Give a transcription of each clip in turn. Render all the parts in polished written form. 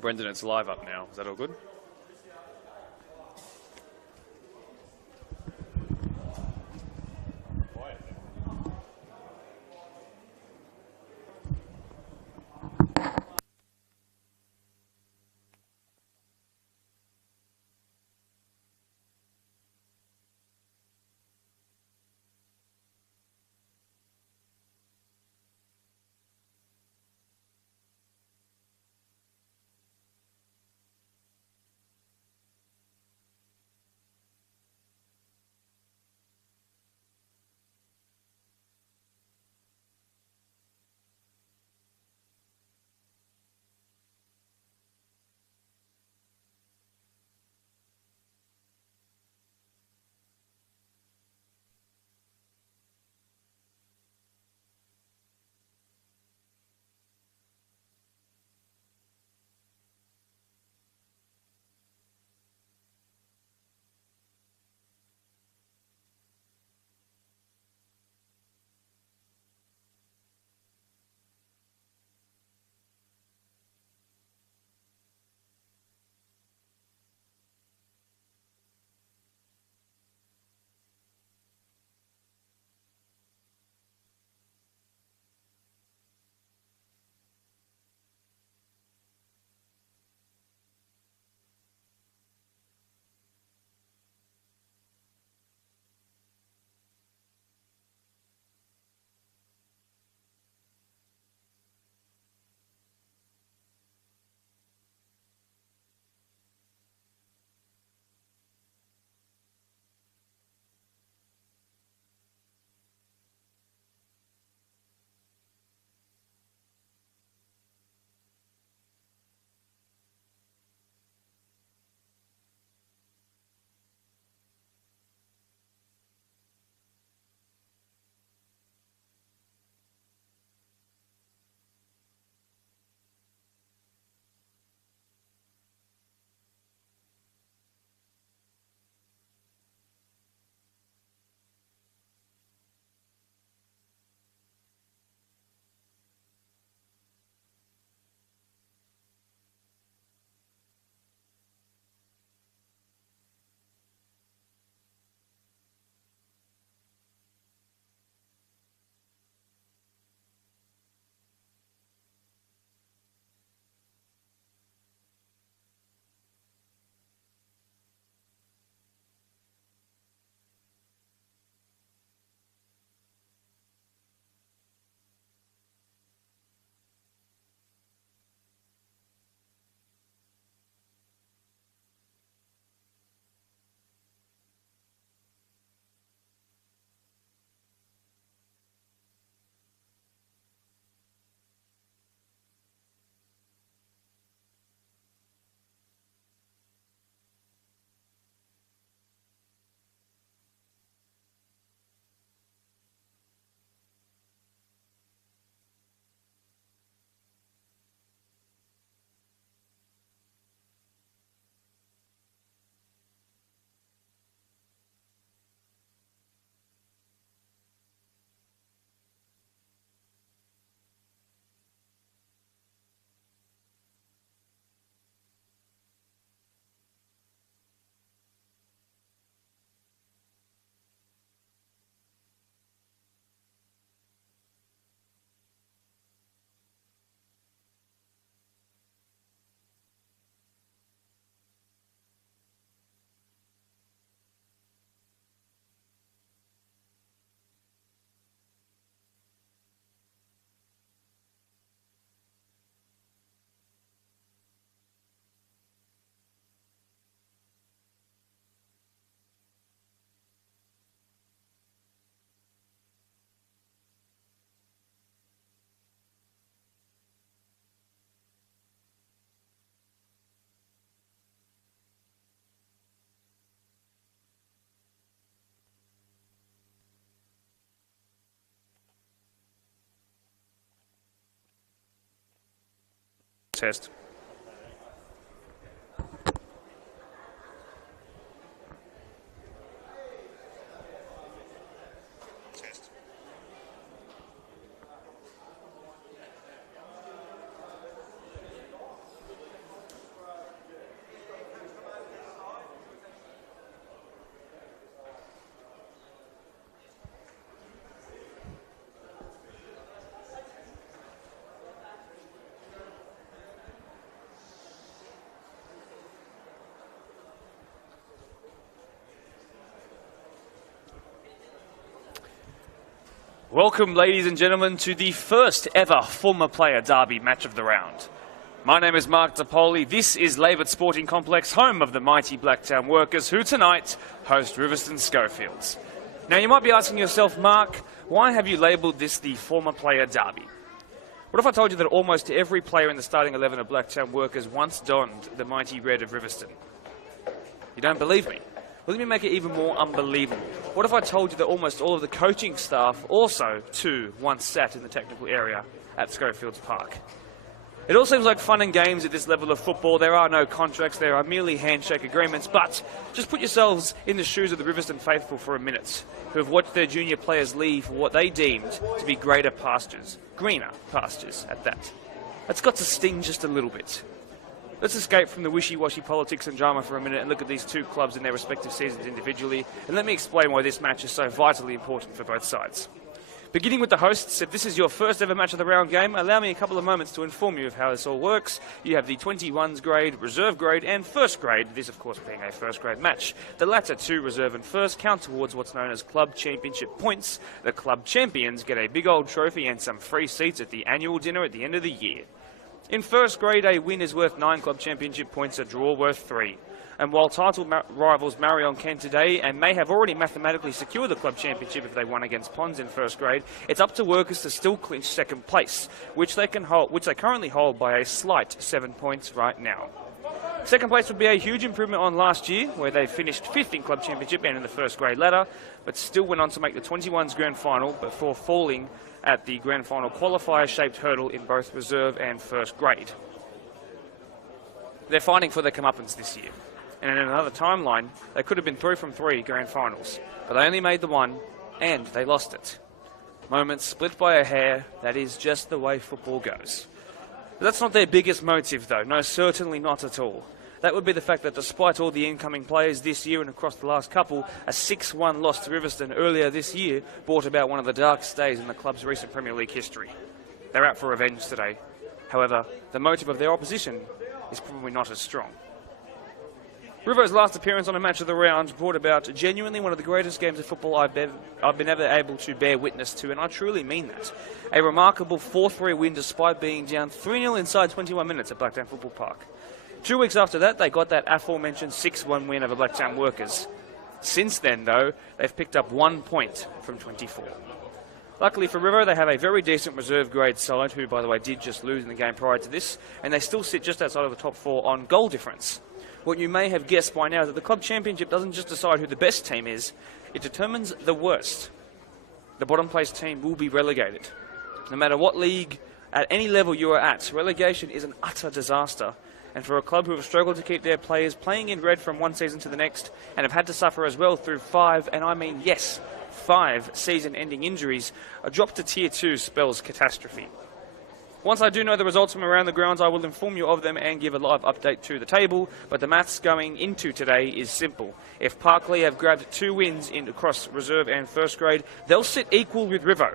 Brendan, it's live up now. Is that all good? Test. Welcome, ladies and gentlemen, to the first ever former player derby match of the round. My name is Mark DePoli. This is Laybutt Sporting Complex, home of the mighty Blacktown Workers, who tonight host Riverstone Schofields. Now, you might be asking yourself, Mark, why have you labelled this the former player derby? What if I told you that almost every player in the starting 11 of Blacktown Workers once donned the mighty red of Riverstone? You don't believe me? Well, let me make it even more unbelievable. What if I told you that almost all of the coaching staff also, too, once sat in the technical area at Schofields Park? It all seems like fun and games at this level of football. There are no contracts, there are merely handshake agreements, but just put yourselves in the shoes of the Riverstone faithful for a minute, who have watched their junior players leave for what they deemed to be greater pastures, greener pastures at that. That's got to sting just a little bit. Let's escape from the wishy-washy politics and drama for a minute and look at these two clubs in their respective seasons individually, and let me explain why this match is so vitally important for both sides. Beginning with the hosts, if this is your first ever match of the round game, allow me a couple of moments to inform you of how this all works. You have the 21s grade, reserve grade and first grade, this of course being a first grade match. The latter two, reserve and first, count towards what's known as club championship points. The club champions get a big old trophy and some free seats at the annual dinner at the end of the year. In first grade, a win is worth 9 club championship points, a draw worth 3. And while title rivals marry on Ken today and may have already mathematically secured the club championship if they won against Ponds in first grade, it's up to Workers to still clinch second place, which they currently hold by a slight 7 points right now. Second place would be a huge improvement on last year, where they finished 5th in club championship and in the first grade ladder, but still went on to make the 21s grand final before falling at the grand final qualifier-shaped hurdle in both reserve and first grade. They're fighting for their comeuppance this year, and in another timeline, they could have been 3 from 3 grand finals, but they only made the one, and they lost it. Moments split by a hair, that is just the way football goes. But that's not their biggest motive, though. No, certainly not at all. That would be the fact that despite all the incoming players this year and across the last couple, a 6-1 loss to Riverstone earlier this year brought about one of the darkest days in the club's recent Premier League history. They're out for revenge today. However, the motive of their opposition is probably not as strong. River's last appearance on a match of the round brought about genuinely one of the greatest games of football I've been ever able to bear witness to, and I truly mean that. A remarkable 4-3 win despite being down 3-0 inside 21 minutes at Blacktown Football Park. 2 weeks after that, they got that aforementioned 6-1 win over Blacktown Workers. Since then, though, they've picked up 1 point from 24. Luckily for River, they have a very decent reserve grade side, who, by the way, did just lose in the game prior to this, and they still sit just outside of the top 4 on goal difference. What you may have guessed by now is that the club championship doesn't just decide who the best team is, it determines the worst. The bottom place team will be relegated. No matter what league, at any level you are at, relegation is an utter disaster. And for a club who have struggled to keep their players playing in red from one season to the next, and have had to suffer as well through 5, and I mean yes, 5 season-ending injuries, a drop to Tier 2 spells catastrophe. Once I do know the results from around the grounds, I will inform you of them and give a live update to the table, but the maths going into today is simple. If Parkley have grabbed 2 wins across reserve and first grade, they'll sit equal with Rivo.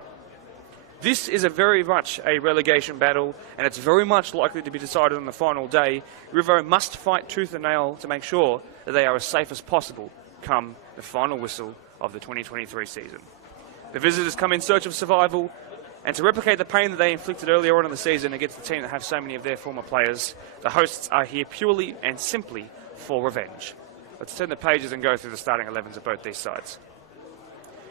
This is very much a relegation battle, and it's very much likely to be decided on the final day. Rivo must fight tooth and nail to make sure that they are as safe as possible come the final whistle of the 2023 season. The visitors come in search of survival, and to replicate the pain that they inflicted earlier on in the season against the team that have so many of their former players, the hosts are here purely and simply for revenge. Let's turn the pages and go through the starting 11s of both these sides.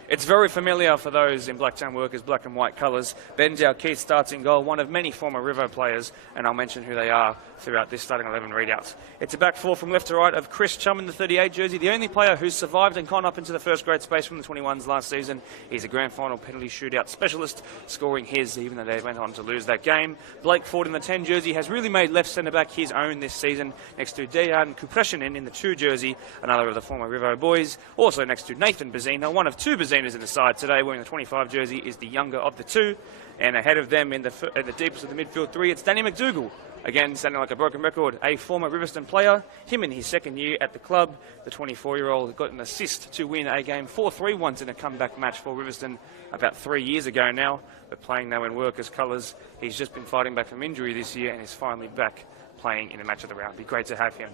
It's very familiar for those in Blacktown Workers' black and white colours. Ben Keith starts in goal, one of many former Rivo players, and I'll mention who they are throughout this starting 11 readout. It's a back 4 from left to right of Chris Chum in the 38 jersey, the only player who's survived and gone up into the first grade space from the 21s last season. He's a grand final penalty shootout specialist, scoring his even though they went on to lose that game. Blake Ford in the 10 jersey has really made left centre-back his own this season, next to Dejan Kupreshinin in the 2 jersey, another of the former Rivo boys. Also next to Nathan Bazina, one of 2 Bazinas in the side today, wearing the 25 jersey, is the younger of the 2. And ahead of them in the deepest of the midfield 3, it's Danny McDougall. Again, sounding like a broken record, a former Riverstone player. Him in his second year at the club. The 24-year-old got an assist to win a game 4-3 once in a comeback match for Riverstone about 3 years ago now. But playing now in Workers' colours, he's just been fighting back from injury this year and is finally back playing in a match of the round. It'd be great to have him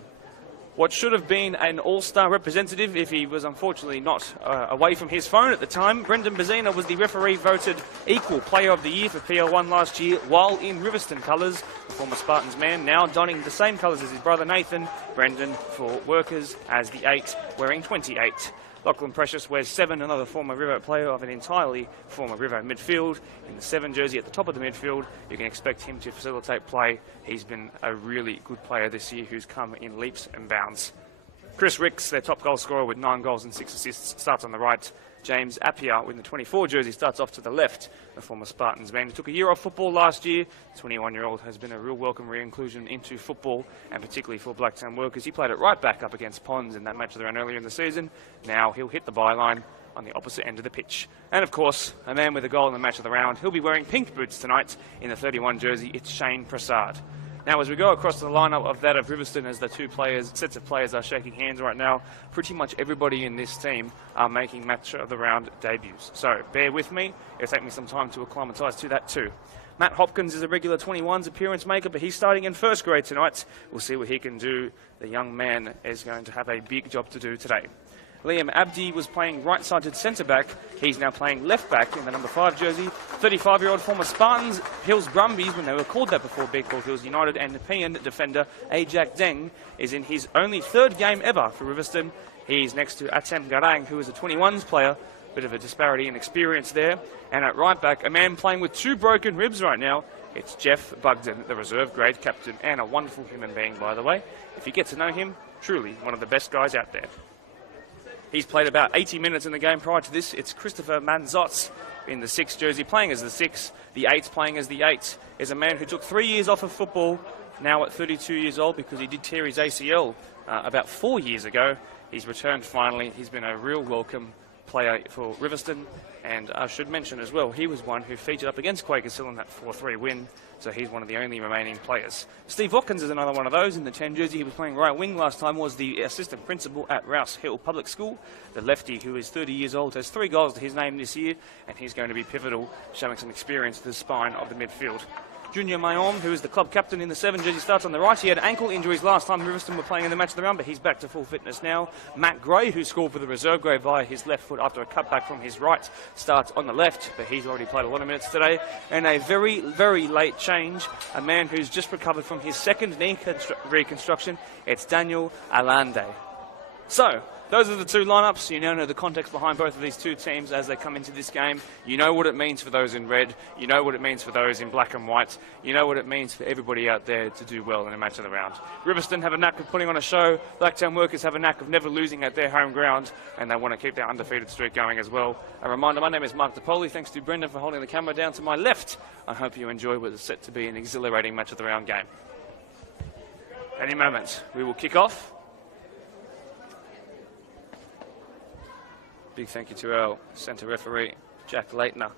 what should have been an all-star representative if he was unfortunately not away from his phone at the time. Brendan Bazina was the referee voted equal player of the year for PL1 last year while in Riverstone colours. The former Spartans man now donning the same colours as his brother Nathan. Brendan for Workers as the 8, wearing 28. Lachlan Precious wears 7, another former River player of an entirely former River midfield. In the 7 jersey at the top of the midfield, you can expect him to facilitate play. He's been a really good player this year who's come in leaps and bounds. Chris Ricks, their top goal scorer with 9 goals and 6 assists, starts on the right. James Appiah, with the 24 jersey, starts off to the left. The former Spartans man who took a year off football last year. The 21-year-old has been a real welcome re-inclusion into football, and particularly for Blacktown Workers. He played it right back up against Ponds in that match of the round earlier in the season. Now he'll hit the byline on the opposite end of the pitch. And of course, a man with a goal in the match of the round. He'll be wearing pink boots tonight in the 31 jersey. It's Shane Prasad. Now, as we go across the lineup of that of Riverstone, as the two sets of players are shaking hands right now, pretty much everybody in this team are making match of the round debuts. So bear with me. It'll take me some time to acclimatise to that too. Matt Hopkins is a regular 21s appearance maker, but he's starting in first grade tonight. We'll see what he can do. The young man is going to have a big job to do today. Liam Abdi was playing right-sided centre-back. He's now playing left-back in the number 5 jersey. 35-year-old former Spartans, Hills Brumbies, when they were called that before being called Hills United, and Nepean defender Ajak Deng is in his only 3rd game ever for Riverstone. He's next to Atem Garang, who is a 21s player. Bit of a disparity in experience there. And at right-back, a man playing with 2 broken ribs right now. It's Jeff Bugden, the reserve grade captain, and a wonderful human being, by the way. If you get to know him, truly one of the best guys out there. He's played about 80 minutes in the game prior to this. It's Christopher Manzotz in the 6 jersey, playing as the 6. The 8 playing as the 8 is a man who took 3 years off of football, now at 32 years old, because he did tear his ACL about 4 years ago. He's returned finally. He's been a real welcome player for Riverstone, and I should mention as well, he was one who featured up against Quakers Hill in that 4-3 win, so he's one of the only remaining players. Steve Watkins is another one of those in the 10 jersey. He was playing right wing last time, was the assistant principal at Rouse Hill Public School. The lefty, who is 30 years old, has 3 goals to his name this year, and he's going to be pivotal, showing some experience to the spine of the midfield. Junior Mayom, who is the club captain in the 7 jersey, starts on the right. He had ankle injuries last time Riverstone were playing in the match of the round, but he's back to full fitness now. Matt Gray, who scored for the reserve grade via his left foot after a cutback from his right, starts on the left, but he's already played a lot of minutes today. And a very, very late change, a man who's just recovered from his 2nd knee reconstruction. It's Daniel Alande. So, those are the 2 lineups. You now know the context behind both of these 2 teams as they come into this game. You know what it means for those in red. You know what it means for those in black and white. You know what it means for everybody out there to do well in a match of the round. Riverstone have a knack of putting on a show. Blacktown Workers have a knack of never losing at their home ground, and they want to keep their undefeated streak going as well. A reminder, my name is Mark DePoli. Thanks to Brendan for holding the camera down to my left. I hope you enjoy what is set to be an exhilarating match of the round game. Any moment, we will kick off. Big thank you to our centre referee, Jack Leitner,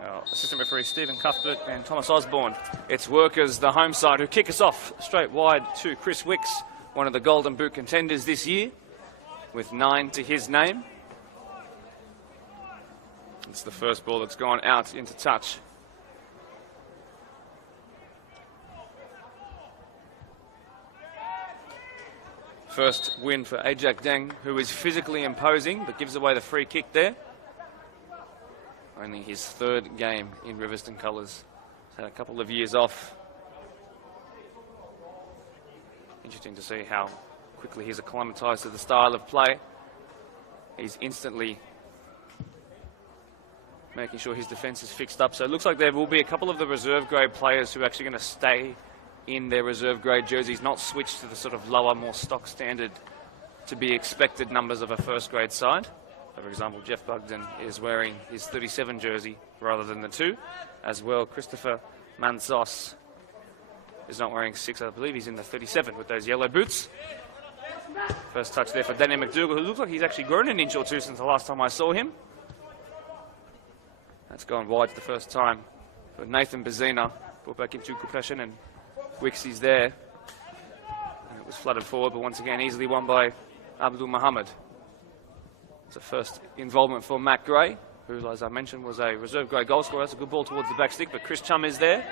our assistant referee, Stephen Cuthbert, and Thomas Osborne. It's Workers, the home side, who kick us off straight wide to Chris Wicks, one of the Golden Boot contenders this year, with 9 to his name. It's the first ball that's gone out into touch. First win for Ajak Deng, who is physically imposing, but gives away the free kick there. Only his 3rd game in Riverstone colours. He's had a couple of years off. Interesting to see how quickly he's acclimatised to the style of play. He's instantly making sure his defence is fixed up. So it looks like there will be a couple of the reserve grade players who are actually going to stay in their reserve grade jerseys, not switch to the sort of lower, more stock standard to be expected numbers of a first grade side. For example, Jeff Bugden is wearing his 37 jersey rather than the 2. As well, Christopher Manzos is not wearing 6, I believe he's in the 37 with those yellow boots. First touch there for Danny McDougall, who looks like he's actually grown an inch or 2 since the last time I saw him. That's gone wide for the first time for Nathan Bazina. Brought back into possession, and Wixie's there. And it was flooded forward, but once again easily won by Abdul Muhammad. It's a first involvement for Matt Gray, who, as I mentioned, was a reserve grade goal scorer. That's a good ball towards the back stick, but Chris Chum is there,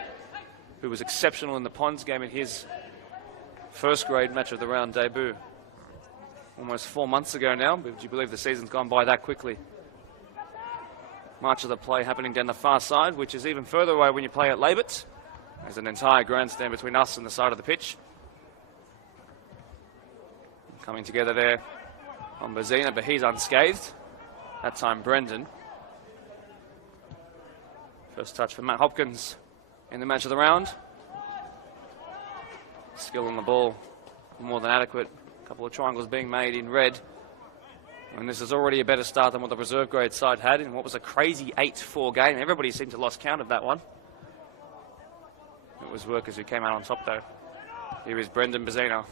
who was exceptional in the Ponds game in his first grade match of the round debut. Almost 4 months ago now, but do you believe the season's gone by that quickly? Much of the play happening down the far side, which is even further away when you play at Laybutt. There's an entire grandstand between us and the side of the pitch. Coming together there on Bazina, but he's unscathed. That time Brendan. First touch for Matt Hopkins in the match of the round. Skill on the ball, more than adequate. A couple of triangles being made in red. And this is already a better start than what the reserve grade side had in what was a crazy 8-4 game. Everybody seemed to lost count of that one. It was Workers who came out on top though. Here is Brendan Bazina.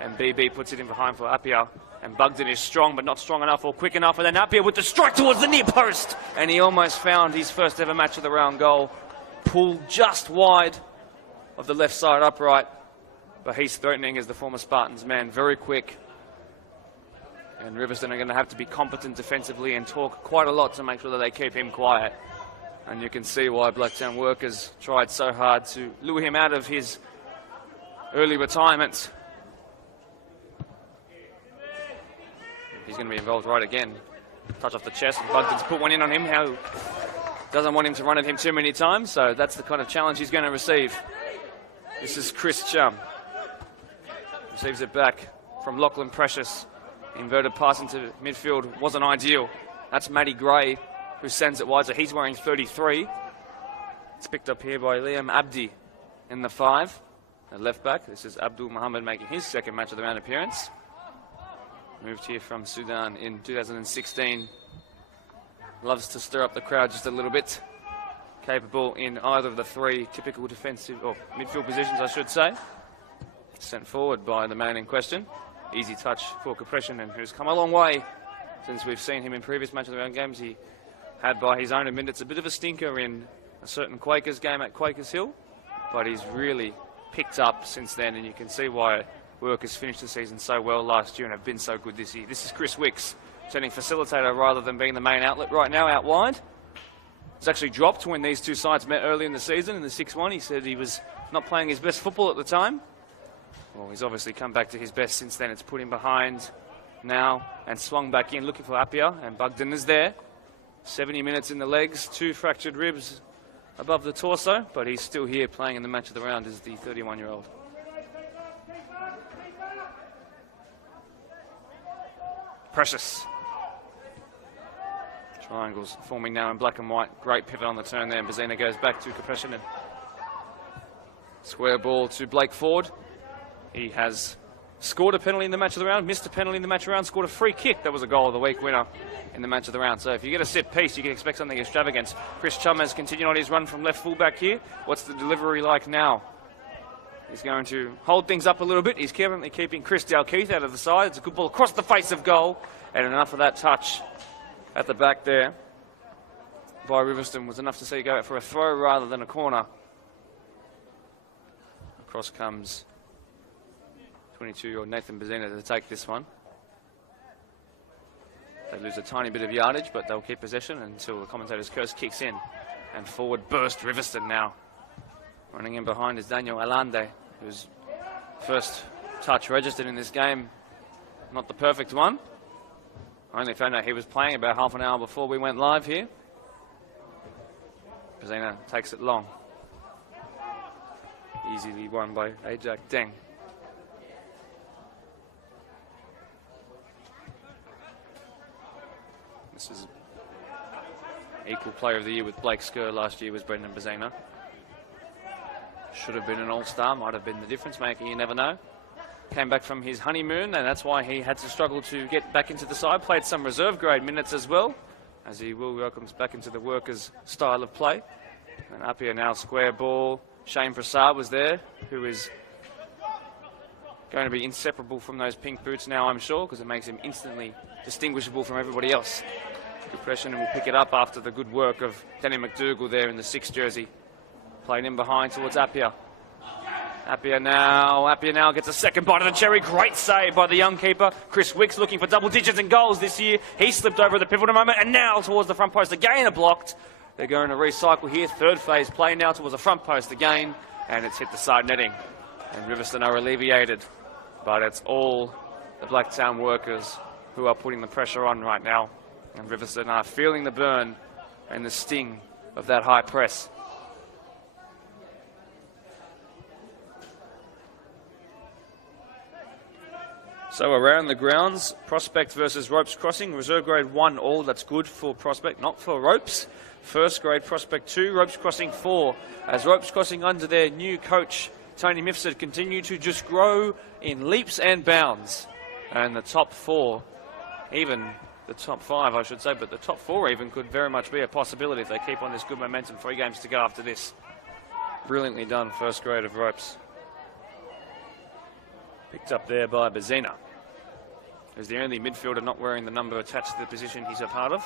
And BB puts it in behind for Appiah. And Bugden is strong, but not strong enough or quick enough. And then Appiah with the strike towards the near post. And he almost found his first ever match of the round goal. Pulled just wide of the left side upright. But he's threatening as the former Spartans man. Very quick. And Riverstone are going to have to be competent defensively and talk quite a lot to make sure that they keep him quiet. And you can see why Blacktown Workers tried so hard to lure him out of his early retirement. He's going to be involved right again. Touch off the chest. Bugden's put one in on him. How doesn't want him to run at him too many times. So that's the kind of challenge he's going to receive. This is Chris Chum. Receives it back from Lachlan Precious. Inverted pass into midfield wasn't ideal. That's Matty Gray who sends it wide. So he's wearing 33. It's picked up here by Liam Abdi in the 5. The left back. This is Abdul Muhammad making his second match of the round appearance. Moved here from Sudan in 2016. Loves to stir up the crowd just a little bit. Capable in either of the 3 typical defensive or midfield positions, I should say. Sent forward by the man in question. Easy touch for Compression, and who's come a long way since we've seen him in previous match of the round games. He had, by his own admittance, a bit of a stinker in a certain Quakers game at Quakers Hill, but he's really picked up since then, and you can see why Workers finished the season so well last year and have been so good this year. This is Chris Wicks, turning facilitator rather than being the main outlet right now out wide. It's actually dropped when these two sides met early in the season in the 6-1. He said he was not playing his best football at the time. Well, he's obviously come back to his best since then. It's put him behind now and swung back in looking for Appiah, and Bugden is there. 70 minutes in the legs, 2 fractured ribs above the torso, but he's still here playing in the match of the round as the 31-year-old. Precious. Triangles forming now in black and white. Great pivot on the turn there. Bazina goes back to Compression. And square ball to Blake Ford. He has scored a penalty in the match of the round, missed a penalty in the match of the round, scored a free kick. That was a goal of the week winner in the match of the round. So if you get a set piece, you can expect something extravagant. Chris Chum has continued on his run from left fullback here. What's the delivery like now? He's going to hold things up a little bit. He's currently keeping Chris Dalkeith out of the side. It's a good ball across the face of goal. And enough of that touch at the back there by Riverstone was enough to see go out for a throw rather than a corner. Across comes 22-year-old Nathan Bazina to take this one. They lose a tiny bit of yardage, but they'll keep possession until the commentator's curse kicks in. And forward burst Riverstone now. Running in behind is Daniel Alande, whose first touch registered in this game. Not the perfect one. I only found out he was playing about half an hour before we went live here. Bazina takes it long. Easily won by Ajak Deng. This is equal player of the year with Blake Skur. Last year was Brendan Bazina. Should have been an all-star, might have been the difference maker, you never know. Came back from his honeymoon, and that's why he had to struggle to get back into the side. Played some reserve grade minutes as well, as he will welcomes back into the Workers' style of play. And up here now, square ball. Shane Prasad was there, who is going to be inseparable from those pink boots now, I'm sure, because it makes him instantly distinguishable from everybody else. Compression will pick it up after the good work of Danny McDougall there in the 6 jersey. Playing in behind towards Appiah. Appiah now gets a second bite of the cherry. Great save by the young keeper. Chris Wicks looking for double digits in goals this year. He slipped over at the pivotal moment, and now towards the front post again, are blocked. They're going to recycle here. Third phase play now towards the front post again, and it's hit the side netting. And Riverstone are alleviated. But it's all the Blacktown workers who are putting the pressure on right now. And Riverstone are feeling the burn and the sting of that high press. So around the grounds, Prospect versus Ropes Crossing. Reserve grade 1 all, that's good for Prospect, not for Ropes. First grade Prospect 2, Ropes Crossing 4. As Ropes Crossing under their new coach, Tony Mifsud, continue to just grow in leaps and bounds. And the top 4, even the top 5 I should say, but the top 4 even could very much be a possibility if they keep on this good momentum. 3 games to go after this. Brilliantly done, first grade of Ropes. Picked up there by Bazina, who's the only midfielder not wearing the number attached to the position he's a part of.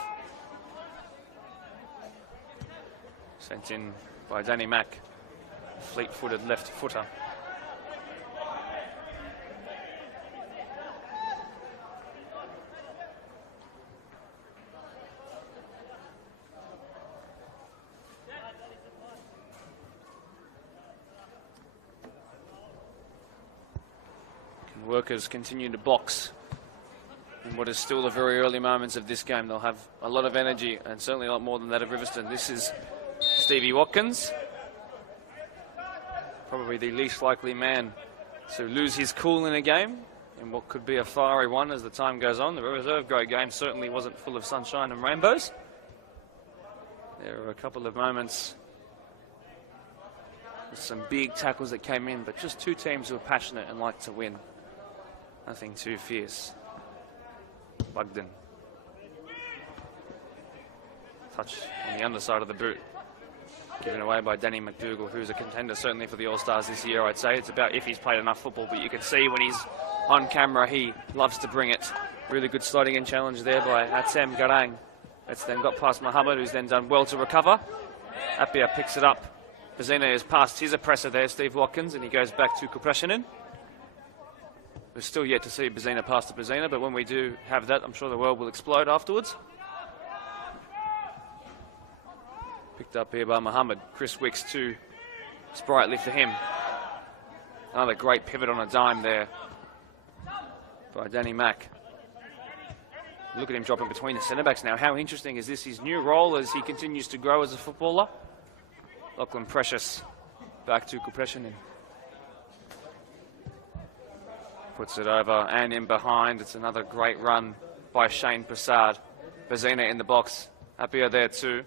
Sent in by Danny Mack, fleet-footed left footer. Workers continue to box in what is still the very early moments of this game. They'll have a lot of energy and certainly a lot more than that of Riverstone. This is Stevie Watkins, probably the least likely man to lose his cool in a game in what could be a fiery one as the time goes on. The reserve grade game certainly wasn't full of sunshine and rainbows. There were a couple of moments with some big tackles that came in, but just 2 teams who were passionate and liked to win. Nothing too fierce. Bugden. Touch on the underside of the boot. Given away by Danny McDougall, who's a contender certainly for the All-Stars this year, I'd say. It's about if he's played enough football, but you can see when he's on camera, he loves to bring it. Really good sliding in challenge there by Atsem Garang. It's then got past Mohammed, who's then done well to recover. Appiah picks it up. Bazina has passed his oppressor there, Steve Watkins, and he goes back to Kupreshinen. We're still yet to see Bazina pass to Bazina, but when we do have that, I'm sure the world will explode afterwards. Picked up here by Mohammed. Chris Wicks too sprightly for him. Another great pivot on a dime there by Danny Mack. Look at him dropping between the centre-backs now. How interesting is this? His new role as he continues to grow as a footballer. Lachlan Precious back to Kupreshinen. Puts it over and in behind. It's another great run by Shane Prasad. Bazina in the box. Appiah there too.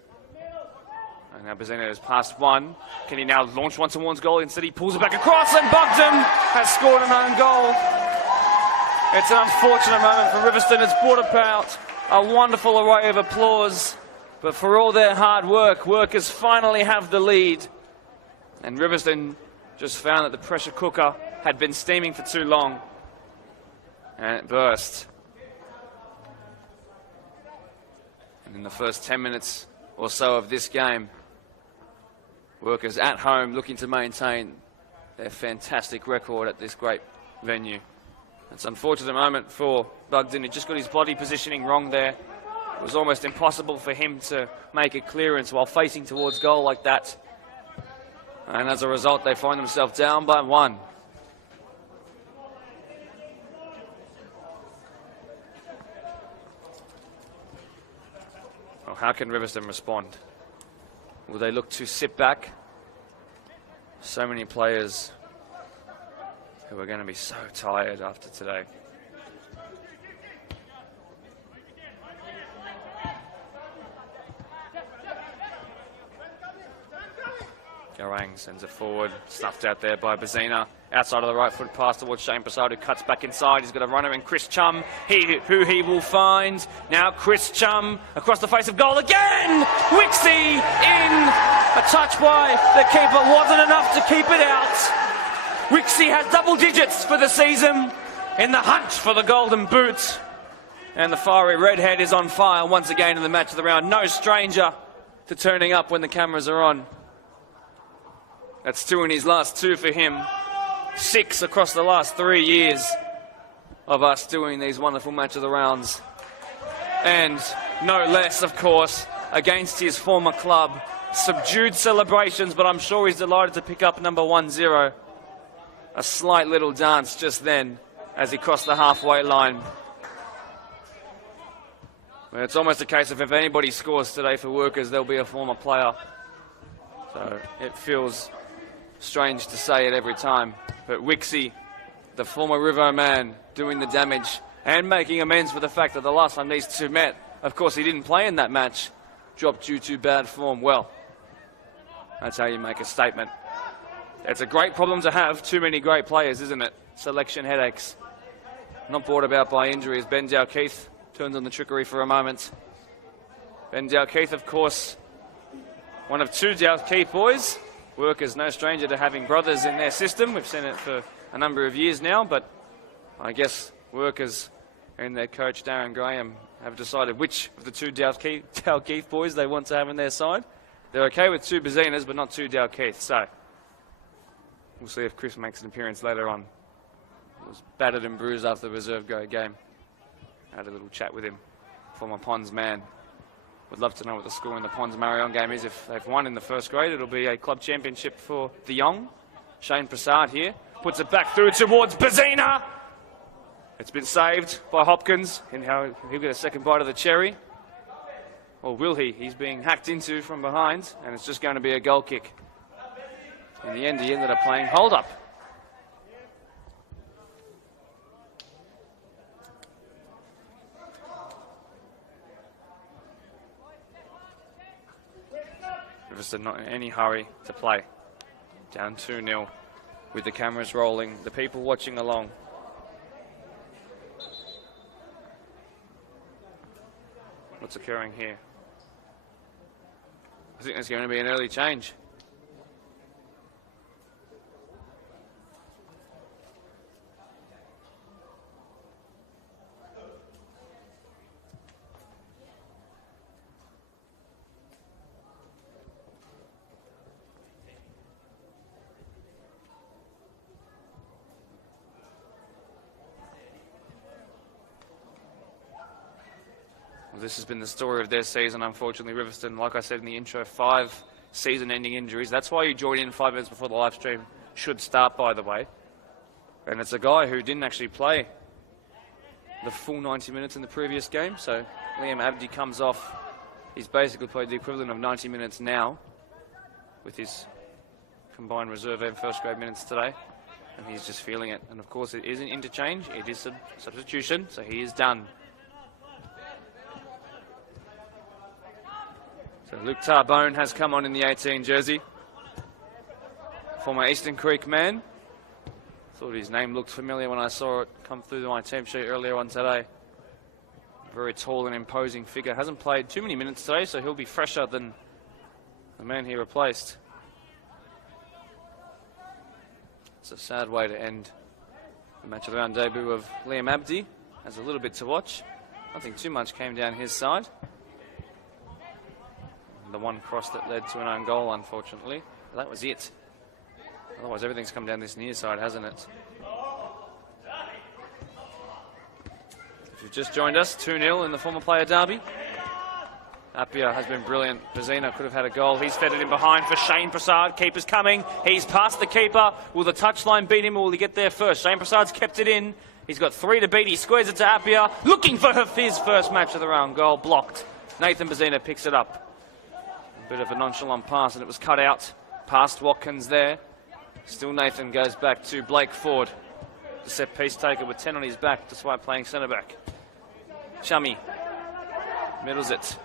And now Bazina has passed one. Can he now launch one towards goal? Instead he pulls it back across and Bugden has scored an own goal. It's an unfortunate moment for Riverstone. It's brought about a wonderful array of applause. But for all their hard work, workers finally have the lead. And Riverstone just found that the pressure cooker had been steaming for too long. And it burst. And in the first 10 minutes or so of this game, workers at home looking to maintain their fantastic record at this great venue. It's an unfortunate moment for Bugden. He just got his body positioning wrong there. It was almost impossible for him to make a clearance while facing towards goal like that. And as a result, they find themselves down by 1. Well, how can Riverstone respond? Will they look to sit back? So many players who are going to be so tired after today. Garang sends it forward, stuffed out there by Bazina. Outside of the right foot pass towards Shane Prasad, who cuts back inside. He's got a runner in Chris Chum, who he will find. Now Chris Chum across the face of goal again! Wixie in! A touch by the keeper wasn't enough to keep it out. Wixie has double digits for the season in the hunt for the golden boot. And the fiery redhead is on fire once again in the match of the round. No stranger to turning up when the cameras are on. That's 2 in his last 2 for him. 6 across the last 3 years of us doing these wonderful match of the rounds. And no less, of course, against his former club. Subdued celebrations, but I'm sure he's delighted to pick up number 10. A slight little dance just then as he crossed the halfway line. Well, it's almost a case of if anybody scores today for Workers, there'll be a former player. So it feels strange to say it every time. But Wixie, the former Rivo man, doing the damage and making amends for the fact that the last time these two met, of course he didn't play in that match, dropped due to bad form. Well, that's how you make a statement. It's a great problem to have, too many great players, isn't it? Selection headaches. Not brought about by injuries. Ben Dalkeith turns on the trickery for a moment. Ben Dalkeith, of course, one of two Dalkeith boys. Workers, no stranger to having brothers in their system. We've seen it for a number of years now, but I guess Workers and their coach Darren Graham have decided which of the two Dalkeith boys they want to have in their side. They're okay with two Bazinas, but not two Dalkeith, so we'll see if Chris makes an appearance later on. He was battered and bruised after the reserve grade game. Had a little chat with him, former Ponds man. Would love to know what the score in the Ponds Marion game is. If they've won in the first grade, it'll be a club championship for the Young. Shane Prasad here puts it back through towards Bazina. It's been saved by Hopkins, and he'll get a second bite of the cherry. Or will he? He's being hacked into from behind, and it's just going to be a goal kick. In the end, he ended up playing hold-up. Riverstone not in any hurry to play. Down 2-0 with the cameras rolling, the people watching along. What's occurring here? I think there's going to be an early change. This has been the story of their season, unfortunately. Riverstone, like I said in the intro, 5 season-ending injuries. That's why you join in 5 minutes before the live stream should start, by the way. And it's a guy who didn't actually play the full 90 minutes in the previous game. So Liam Abdi comes off. He's basically played the equivalent of 90 minutes now with his combined reserve and first grade minutes today. And he's just feeling it. And of course, it is an interchange. It is a substitution, so he is done. So Luke Tarbone has come on in the 18 jersey. Former Eastern Creek man. Thought his name looked familiar when I saw it come through my team sheet earlier on today. Very tall and imposing figure. Hasn't played too many minutes today, so he'll be fresher than the man he replaced. It's a sad way to end the match of the round debut of Liam Abdi. Has a little bit to watch. Nothing too much came down his side. The one cross that led to an own goal, unfortunately. That was it. Otherwise, everything's come down this near side, hasn't it? If you've just joined us, 2-0 in the former player derby. Appiah has been brilliant. Bazina could have had a goal. He's fed it in behind for Shane Prasad. Keeper's coming. He's past the keeper. Will the touchline beat him or will he get there first? Shane Prasad's kept it in. He's got 3 to beat. He squares it to Appiah. Looking for his first match of the round. Goal blocked. Nathan Bazina picks it up. Bit of a nonchalant pass and it was cut out past Watkins there. Still Nathan goes back to Blake Ford. The set piece taker with 10 on his back despite playing centre back. Chummy middles it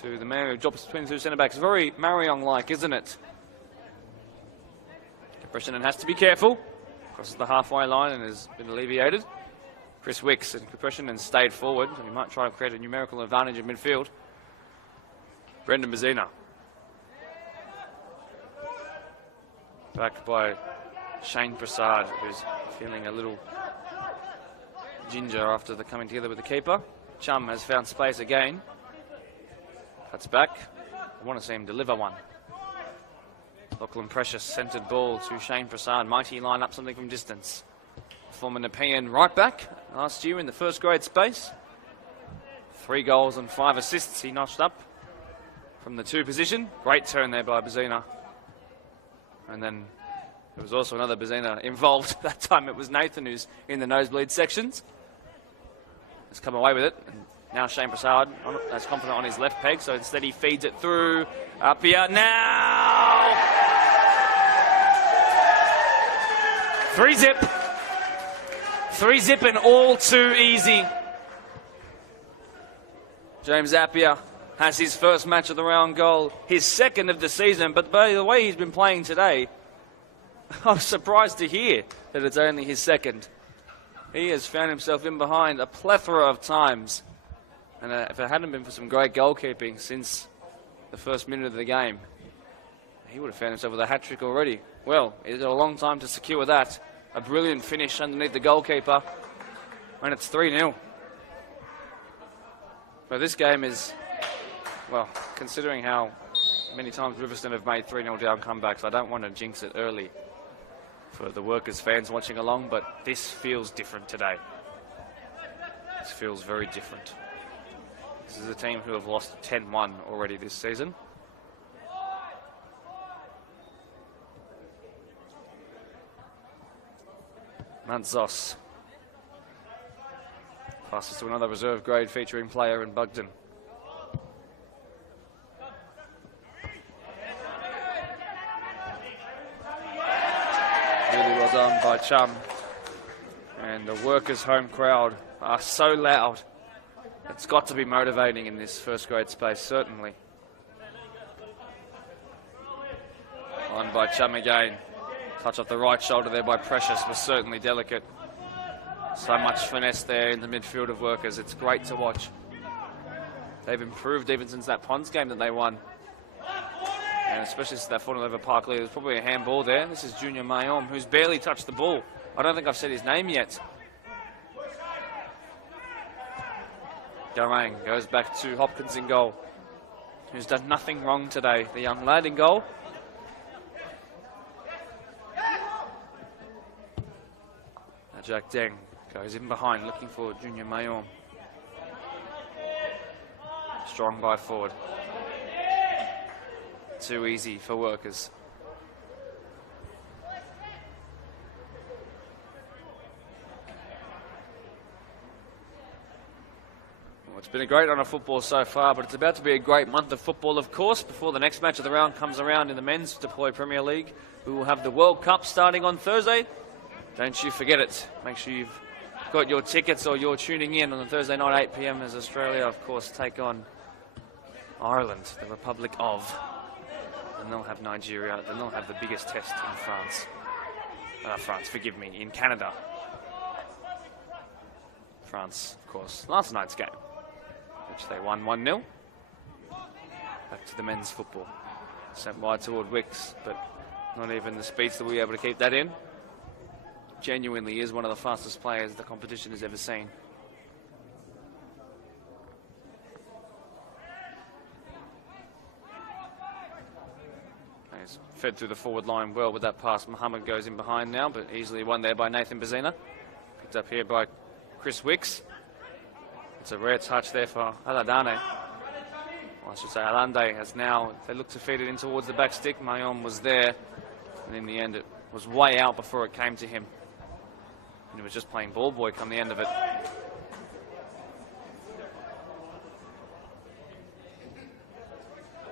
to the man who drops between the two centre backs. Very Marion-like, isn't it? Brescianen has to be careful. Crosses the halfway line and has been alleviated. Chris Wicks and Brescianen stayed forward. So he might try to create a numerical advantage in midfield. Brendan Bazina. Back by Shane Prasad, who's feeling a little ginger after the coming together with the keeper. Chum has found space again. Cuts back. I want to see him deliver one. Lachlan Precious centred ball to Shane Prasad. Mighty line up something from distance. Former Nepean right back last year in the first grade space. 3 goals and 5 assists he notched up from the 2 position. Great turn there by Bazina. And then There was also another Bazina involved. That time it was Nathan who's in the nosebleed sections. Has come away with it. And now Shane Prasad is confident on his left peg, so instead he feeds it through. Up here now! 3-zip. 3-zip and all too easy. James Appiah has his first match of the round goal, his second of the season, but by the way he's been playing today, I'm surprised to hear that it's only his second. He has found himself in behind a plethora of times. And if it hadn't been for some great goalkeeping since the first minute of the game, he would have found himself with a hat-trick already. Well, he's got a long time to secure that. A brilliant finish underneath the goalkeeper. And it's 3-0. But this game is, well, considering how many times Riverstone have made 3-0 down comebacks, I don't want to jinx it early for the Workers fans watching along, but this feels different today. This feels very different. This is a team who have lost 10-1 already this season. Mantzos passes to another reserve grade featuring player in Bugden. Really well done by Chum. And the Workers' home crowd are so loud. It's got to be motivating in this first grade space, certainly. On by Chum again. Touch off the right shoulder there by Precious was certainly delicate. So much finesse there in the midfield of Workers. It's great to watch. They've improved even since that Ponds game that they won. And especially since that fought over Park Lee. There's probably a handball there. This is Junior Mayom, who's barely touched the ball. I don't think I've said his name yet. Garang goes back to Hopkins in goal, who's done nothing wrong today. The young lad in goal. Now Jack Deng goes in behind looking for Junior Mayom. Strong by forward. Too easy for Workers. It's been a great run of football so far, but it's about to be a great month of football, of course. Before the next match of the round comes around in the men's Deploy Premier League, we will have the World Cup starting on Thursday. Don't you forget it. Make sure you've got your tickets or you're tuning in on the Thursday night, 8 p.m. as Australia, of course, take on Ireland, the Republic of. And they'll have Nigeria. Then they'll have the biggest test in France. In Canada. France, of course. Last night's game, which they won 1-0. Back to the men's football. Sent wide toward Wicks, but not even the speeds that we were able to keep that in. Genuinely is one of the fastest players the competition has ever seen. He's fed through the forward line well with that pass. Muhammad goes in behind now, but easily won there by Nathan Bazina. Picked up here by Chris Wicks. It's a rare touch there for Aladane. Well, I should say Alande has now, they look to feed it in towards the back stick. Mayom was there, and in the end it was way out before it came to him. And he was just playing ball boy come the end of it.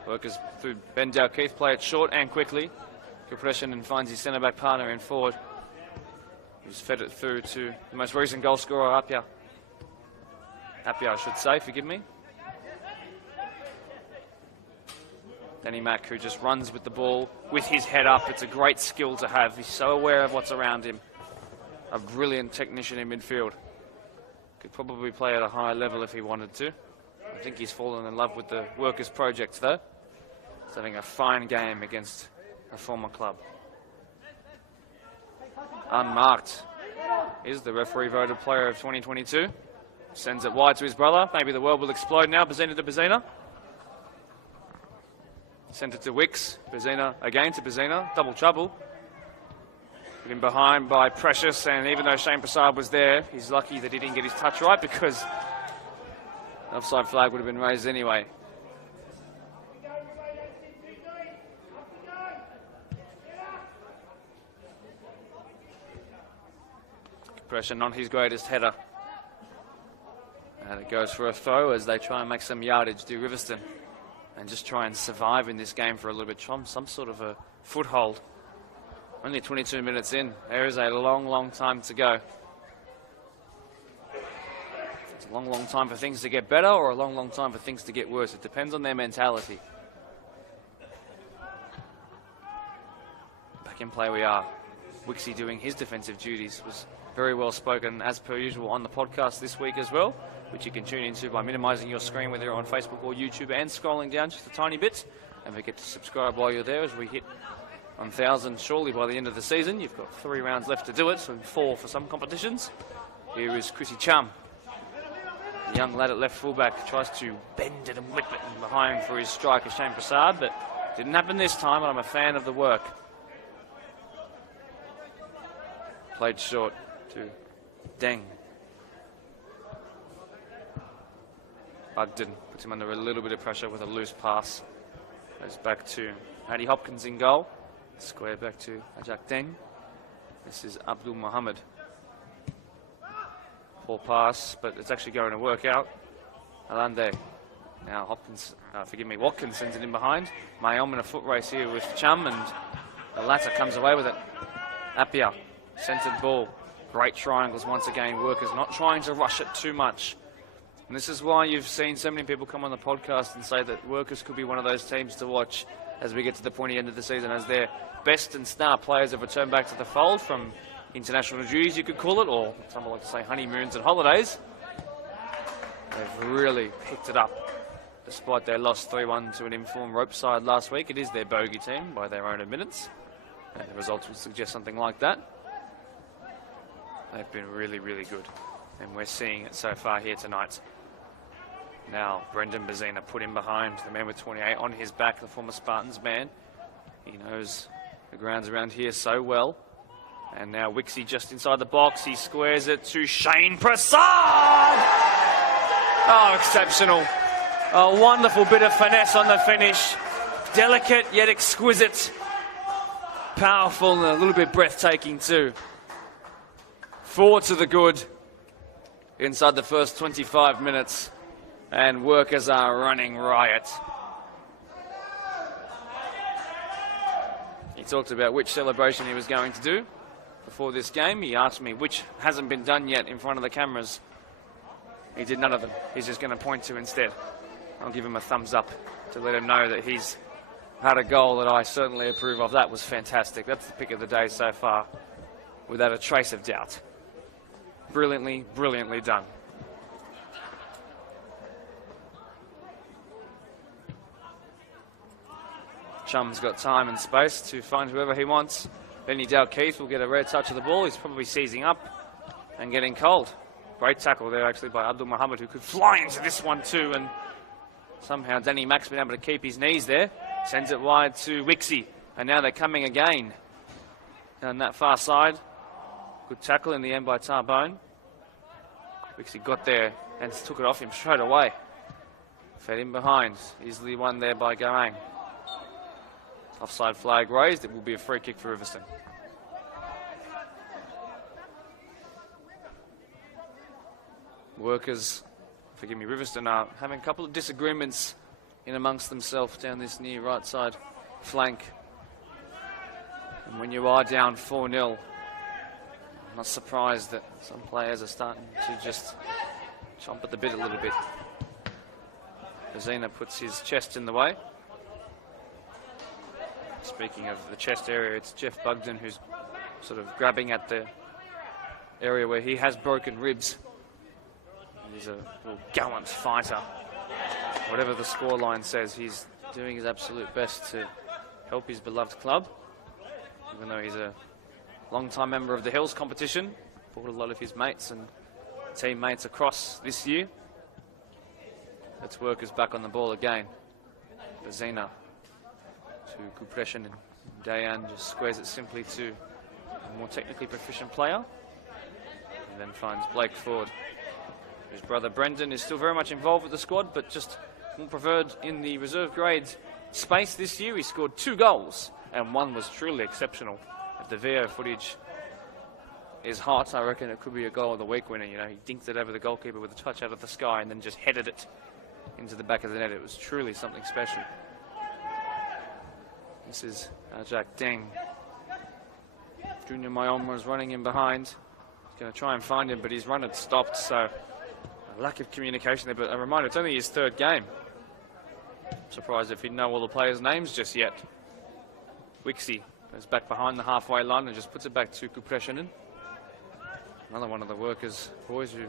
Workers through Ben Dalkeith, play it short and quickly. Compression and finds his centre-back partner in forward. He's fed it through to the most recent goal scorer, Appiah. Appiah, I should say, forgive me. Danny Mack, who just runs with the ball with his head up. It's a great skill to have. He's so aware of what's around him. A brilliant technician in midfield. Could probably play at a higher level if he wanted to. I think he's fallen in love with the Workers project, though. He's having a fine game against a former club. Unmarked is the referee voted player of 2022. Sends it wide to his brother. Maybe the world will explode now. Bazina to Bazina. Sent it to Wicks. Bazina again to Bazina. Double trouble. Put him behind by Precious, and even though Shane Prasad was there, he's lucky that he didn't get his touch right because the offside flag would have been raised anyway. pressure, not his greatest header. And it goes for a throw as they try and make some yardage, do Riverstone, and just try and survive in this game for a little bit, some sort of a foothold. Only 22 minutes in. There is a long, long time to go. It's a long, long time for things to get better or a long, long time for things to get worse. It depends on their mentality. Back in play we are. Wixie doing his defensive duties. Was very well spoken as per usual on the podcast this week as well, which you can tune into by minimising your screen whether you're on Facebook or YouTube and scrolling down just a tiny bit. And forget to subscribe while you're there as we hit 1,000 surely by the end of the season. You've got 3 rounds left to do it, so 4 for some competitions. Here is Chrissy Chum. The young lad at left fullback tries to bend it and whip it in behind for his striker Shane Prasad, but didn't happen this time, and I'm a fan of the work. Played short to Deng. Bugden puts him under a little bit of pressure with a loose pass. Goes back to Paddy Hopkins in goal. Square back to Ajak Deng. This is Abdul Muhammad. Poor pass, but it's actually going to work out. Alande. Now Watkins sends it in behind. Mayom in a foot race here with Chum, and the latter comes away with it. Appiah, centered ball. Great triangles once again. Workers not trying to rush it too much. And this is why you've seen so many people come on the podcast and say that Workers could be one of those teams to watch as we get to the pointy end of the season, as their best and star players have returned back to the fold from international duties, you could call it, or some like to say honeymoons and holidays. They've really picked it up, despite their loss 3-1 to an informed rope side last week. It is their bogey team by their own admittance, and the results would suggest something like that. They've been really, really good, and we're seeing it so far here tonight. Now, Brendan Bazina put in behind, the man with 28 on his back, the former Spartans man. He knows the grounds around here so well. And now Wixie just inside the box. He squares it to Shane Prasad! Oh, exceptional. A wonderful bit of finesse on the finish. Delicate yet exquisite. Powerful and a little bit breathtaking too. 4 to the good inside the first 25 minutes. And Workers are running riot. He talked about which celebration he was going to do before this game. He asked me which hasn't been done yet in front of the cameras. He did none of them. He's just going to point to instead. I'll give him a thumbs up to let him know that he's had a goal that I certainly approve of. That was fantastic. That's the pick of the day so far, without a trace of doubt. Brilliantly, brilliantly done. Chum's got time and space to find whoever he wants. Benny Dalkeith will get a rare touch of the ball. He's probably seizing up and getting cold. Great tackle there actually by Abdul Muhammad, who could fly into this one too, and somehow Danny Mack's been able to keep his knees there. Sends it wide to Wixie, and now they're coming again down that far side. Good tackle in the end by Tarbone. Wixie got there and took it off him straight away. Fed in behind, easily won there by Garang. Offside flag raised. It will be a free kick for Riverstone. Workers, forgive me, Riverstone are having a couple of disagreements in amongst themselves down this near right side flank. And when you are down 4-0, I'm not surprised that some players are starting to just chomp at the bit a little bit. Bazina puts his chest in the way. Speaking of the chest area, it's Jeff Bugden who's sort of grabbing at the area where he has broken ribs. He's a real gallant fighter. Whatever the scoreline says, he's doing his absolute best to help his beloved club. Even though he's a long-time member of the Hills competition, brought a lot of his mates and teammates across this year. Let's Workers back on the ball again. Bazina to Kupreshin, and Dayan just squares it simply to a more technically proficient player, and then finds Blake Ford, whose brother Brendan is still very much involved with the squad, but just more preferred in the reserve grade space this year. He scored 2 goals, and one was truly exceptional. At the VO footage is hot. I reckon it could be a goal of the week winner. You know, he dinked it over the goalkeeper with a touch out of the sky and then just headed it into the back of the net. It was truly something special. This is Jack Deng. Junior Mayoma is running in behind. He's going to try and find him, but his run had stopped, so a lack of communication there. But a reminder, it's only his third game. Surprised if he'd know all the players' names just yet. Wixie goes back behind the halfway line and just puts it back to Kupreshanen. Another one of the workers' boys who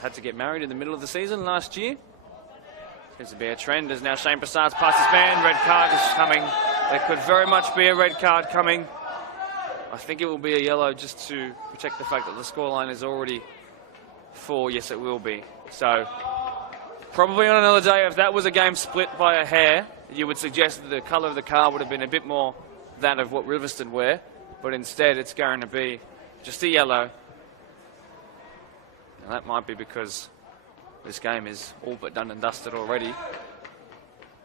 had to get married in the middle of the season last year. Seems to be a trend as now Shane Prasad's past his man. Red card is coming. There could very much be a red card coming. I think it will be a yellow just to protect the fact that the scoreline is already 4. Yes, it will be. So probably on another day, if that was a game split by a hair, you would suggest that the colour of the car would have been a bit more that of what Riverstone wear. But instead, it's going to be just a yellow. And that might be because this game is all but done and dusted already.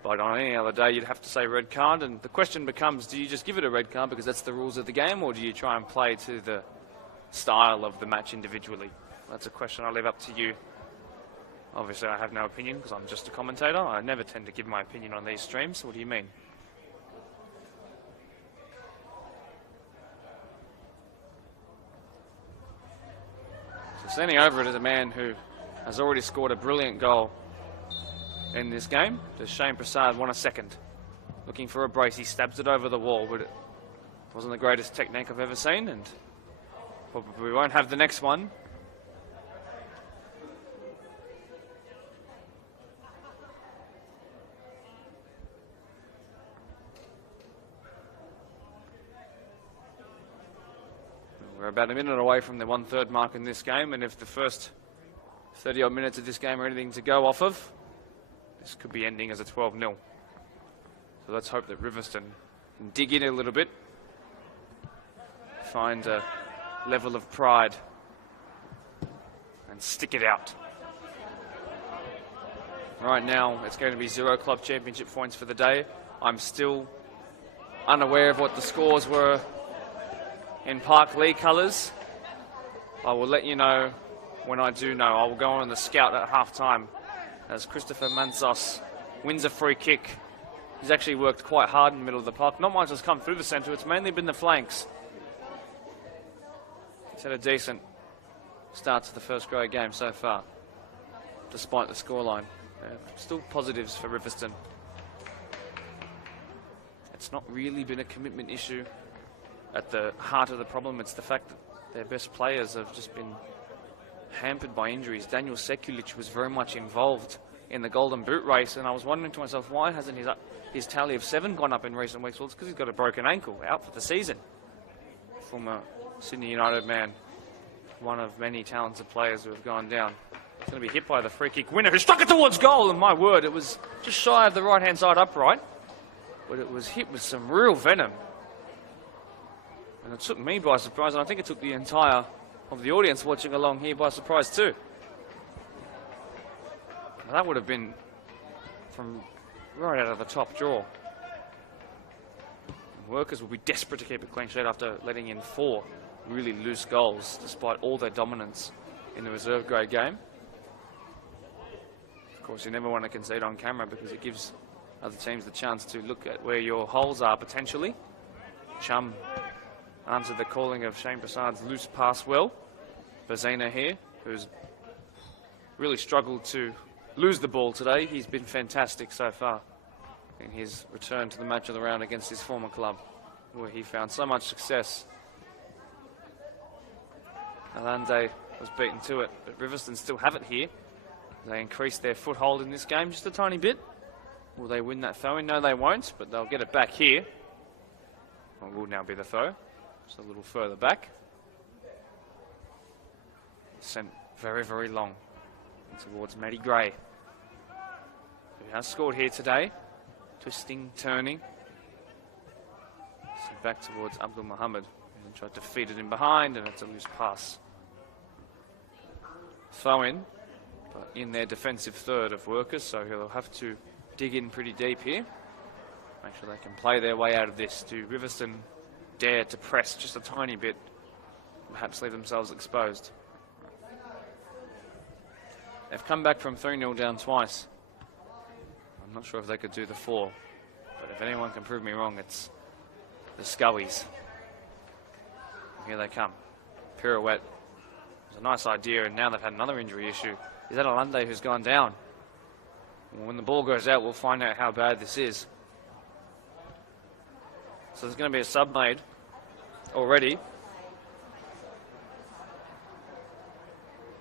But on any other day, you'd have to say red card. And the question becomes, do you just give it a red card because that's the rules of the game, or do you try and play to the style of the match individually? That's a question I'll leave up to you. Obviously, I have no opinion because I'm just a commentator. I never tend to give my opinion on these streams. What do you mean? So standing over it is a man who has already scored a brilliant goal in this game. Does Shane Prasad want a second? Looking for a brace. He stabs it over the wall, but it wasn't the greatest technique I've ever seen, and probably won't have the next one. We're about a minute away from the 1/3 mark in this game, and if the first 30-odd minutes of this game are anything to go off of, this could be ending as a 12-0. So let's hope that Riverstone can dig in a little bit, find a level of pride, and stick it out. Right now, it's going to be 0 club championship points for the day. I'm still unaware of what the scores were in Park Lee colours. I will let you know when I do know. I will go on the scout at half-time as Christopher Mansos wins a free kick. He's actually worked quite hard in the middle of the park. Not much has come through the centre. It's mainly been the flanks. He's had a decent start to the first grade game so far, despite the scoreline. Still positives for Riverstone. It's not really been a commitment issue. At the heart of the problem, it's the fact that their best players have just been hampered by injuries. Daniel Sekulic was very much involved in the Golden Boot race, and I was wondering to myself, why hasn't his tally of 7 gone up in recent weeks? Well, it's because he's got a broken ankle, out for the season. Former Sydney United man, one of many talented players who have gone down. He's going to be hit by the free kick winner, who struck it towards goal, and my word, it was just shy of the right-hand side upright, but it was hit with some real venom. And it took me by surprise, and I think it took the entire of the audience watching along here by surprise too. Now, that would have been from right out of the top draw. Workers will be desperate to keep a clean sheet after letting in 4 really loose goals, despite all their dominance in the reserve grade game. Of course, you never want to concede on camera because it gives other teams the chance to look at where your holes are potentially. Chum answered the calling of Shane Prasad's loose pass well. Bazina here, who's really struggled to lose the ball today. He's been fantastic so far in his return to the match of the round against his former club, where he found so much success. Alande was beaten to it, but Riverstone still have it here. They increase their foothold in this game just a tiny bit. Will they win that throw-in? No, they won't, but they'll get it back here. Well, will now be the throw. Just a little further back. Sent very, very long towards Matty Gray, who has scored here today. Twisting, turning. Sent back towards Abdul Muhammad, and tried to feed it in behind, and it's a loose pass. Throw in, but in their defensive third of Workers, so he'll have to dig in pretty deep here. Make sure they can play their way out of this. Do Riverstone dare to press just a tiny bit, perhaps leave themselves exposed. They've come back from 3-0 down twice. I'm not sure if they could do the 4, but if anyone can prove me wrong, it's the Scullies. Here they come. Pirouette. It was a nice idea, and now they've had another injury issue. Is that Alande who's gone down? When the ball goes out, we'll find out how bad this is. So there's going to be a sub made already.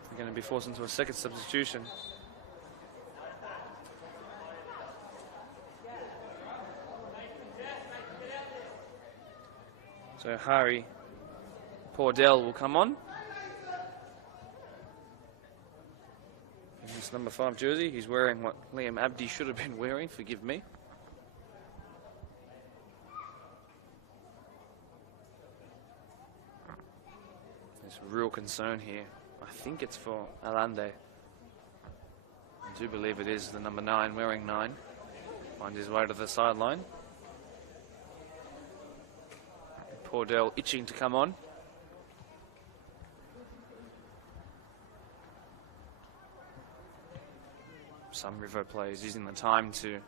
They're going to be forced into a second substitution. So Harry Pordell will come on. In this number 5 jersey, he's wearing what Liam Abdi should have been wearing, forgive me. There's real concern here. I think it's for Alande. I do believe it is the number 9, wearing 9. Finds his way to the sideline. Pordell itching to come on. Some River players using the time to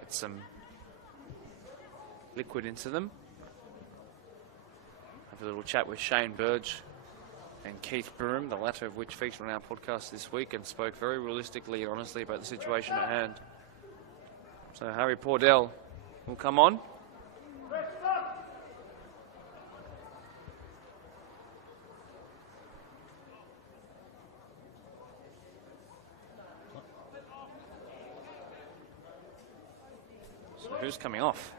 get some liquid into them. Have a little chat with Shane Burge and Keith Broom, the latter of which featured on our podcast this week and spoke very realistically and honestly about the situation at hand. So Harry Pordell will come on. So who's coming off?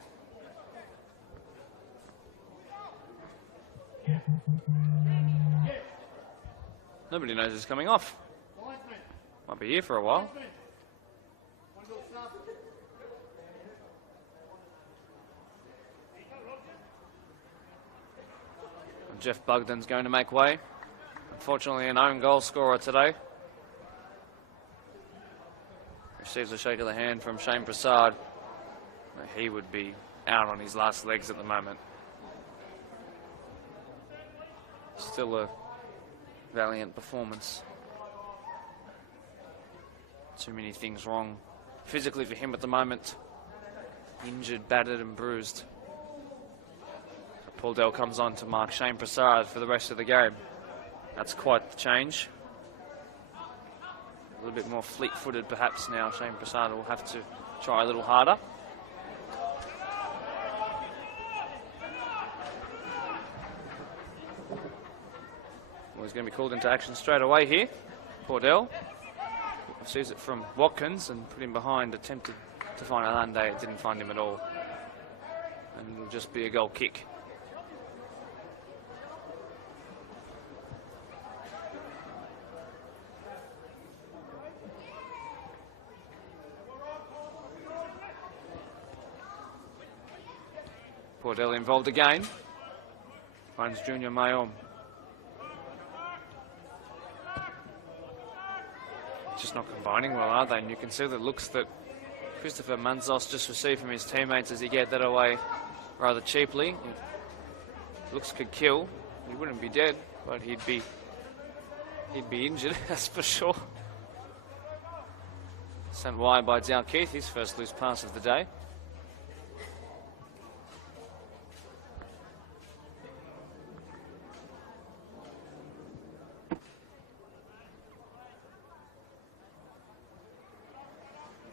Nobody knows who's coming off. Might be here for a while. And Jeff Bugden's going to make way. Unfortunately, an own goal scorer today. Receives a shake of the hand from Shane Prasad. He would be out on his last legs at the moment. Still a valiant performance. Too many things wrong physically for him at the moment. Injured, battered and bruised. Paul Dell comes on to mark Shane Prasad for the rest of the game. That's quite the change. A little bit more fleet-footed perhaps now. Shane Prasad will have to try a little harder. He's going to be called into action straight away here. Pordell sees it from Watkins and put him behind, attempted to find Alande. It didn't find him at all. And it'll just be a goal kick. Pordell involved again. Finds Junior Mayom. Just not combining well, are they? And you can see the looks that Christopher Manzos just received from his teammates as he gave that away rather cheaply. Looks could kill. He wouldn't be dead, but he'd be injured, that's for sure. Sent wide by Dal Keith, his first loose pass of the day.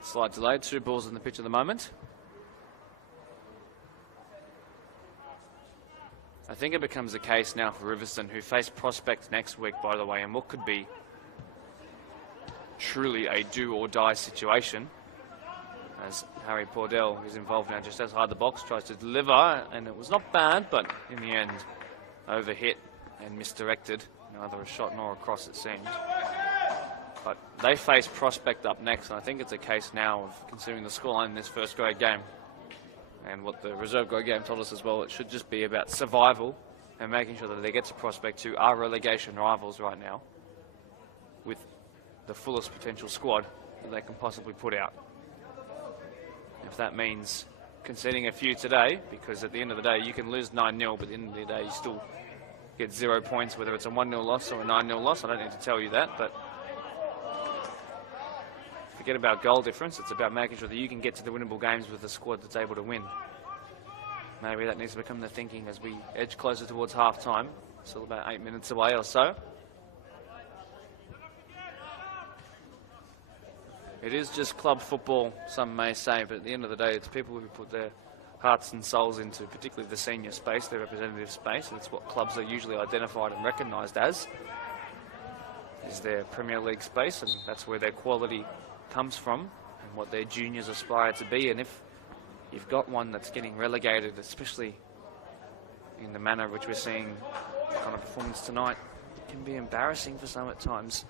Slight delay, 2 balls in the pitch at the moment. I think it becomes a case now for Riverstone, who face Prospect next week, by the way, and what could be truly a do-or-die situation. As Harry Pordell is involved now just outside the box, tries to deliver, and it was not bad, but in the end, overhit and misdirected. Neither a shot nor a cross, it seemed. But they face Prospect up next, and I think it's a case now of considering the scoreline in this first grade game. And what the reserve grade game told us as well, it should just be about survival and making sure that they get to Prospect, who are relegation rivals right now, with the fullest potential squad that they can possibly put out. If that means conceding a few today, because at the end of the day you can lose 9-0, but at the end of the day you still get 0 points, whether it's a 1-0 loss or a 9-0 loss. I don't need to tell you that, but forget about goal difference. It's about making sure that you can get to the winnable games with a squad that's able to win. Maybe that needs to become the thinking as we edge closer towards half-time. Still about 8 minutes away or so. It is just club football, some may say, but at the end of the day, it's people who put their hearts and souls into, particularly the senior space, their representative space. That's what clubs are usually identified and recognised as, is their Premier League space, and that's where their quality comes from and what their juniors aspire to be. And if you've got one that's getting relegated, especially in the manner which we're seeing the kind of performance tonight, it can be embarrassing for some at times.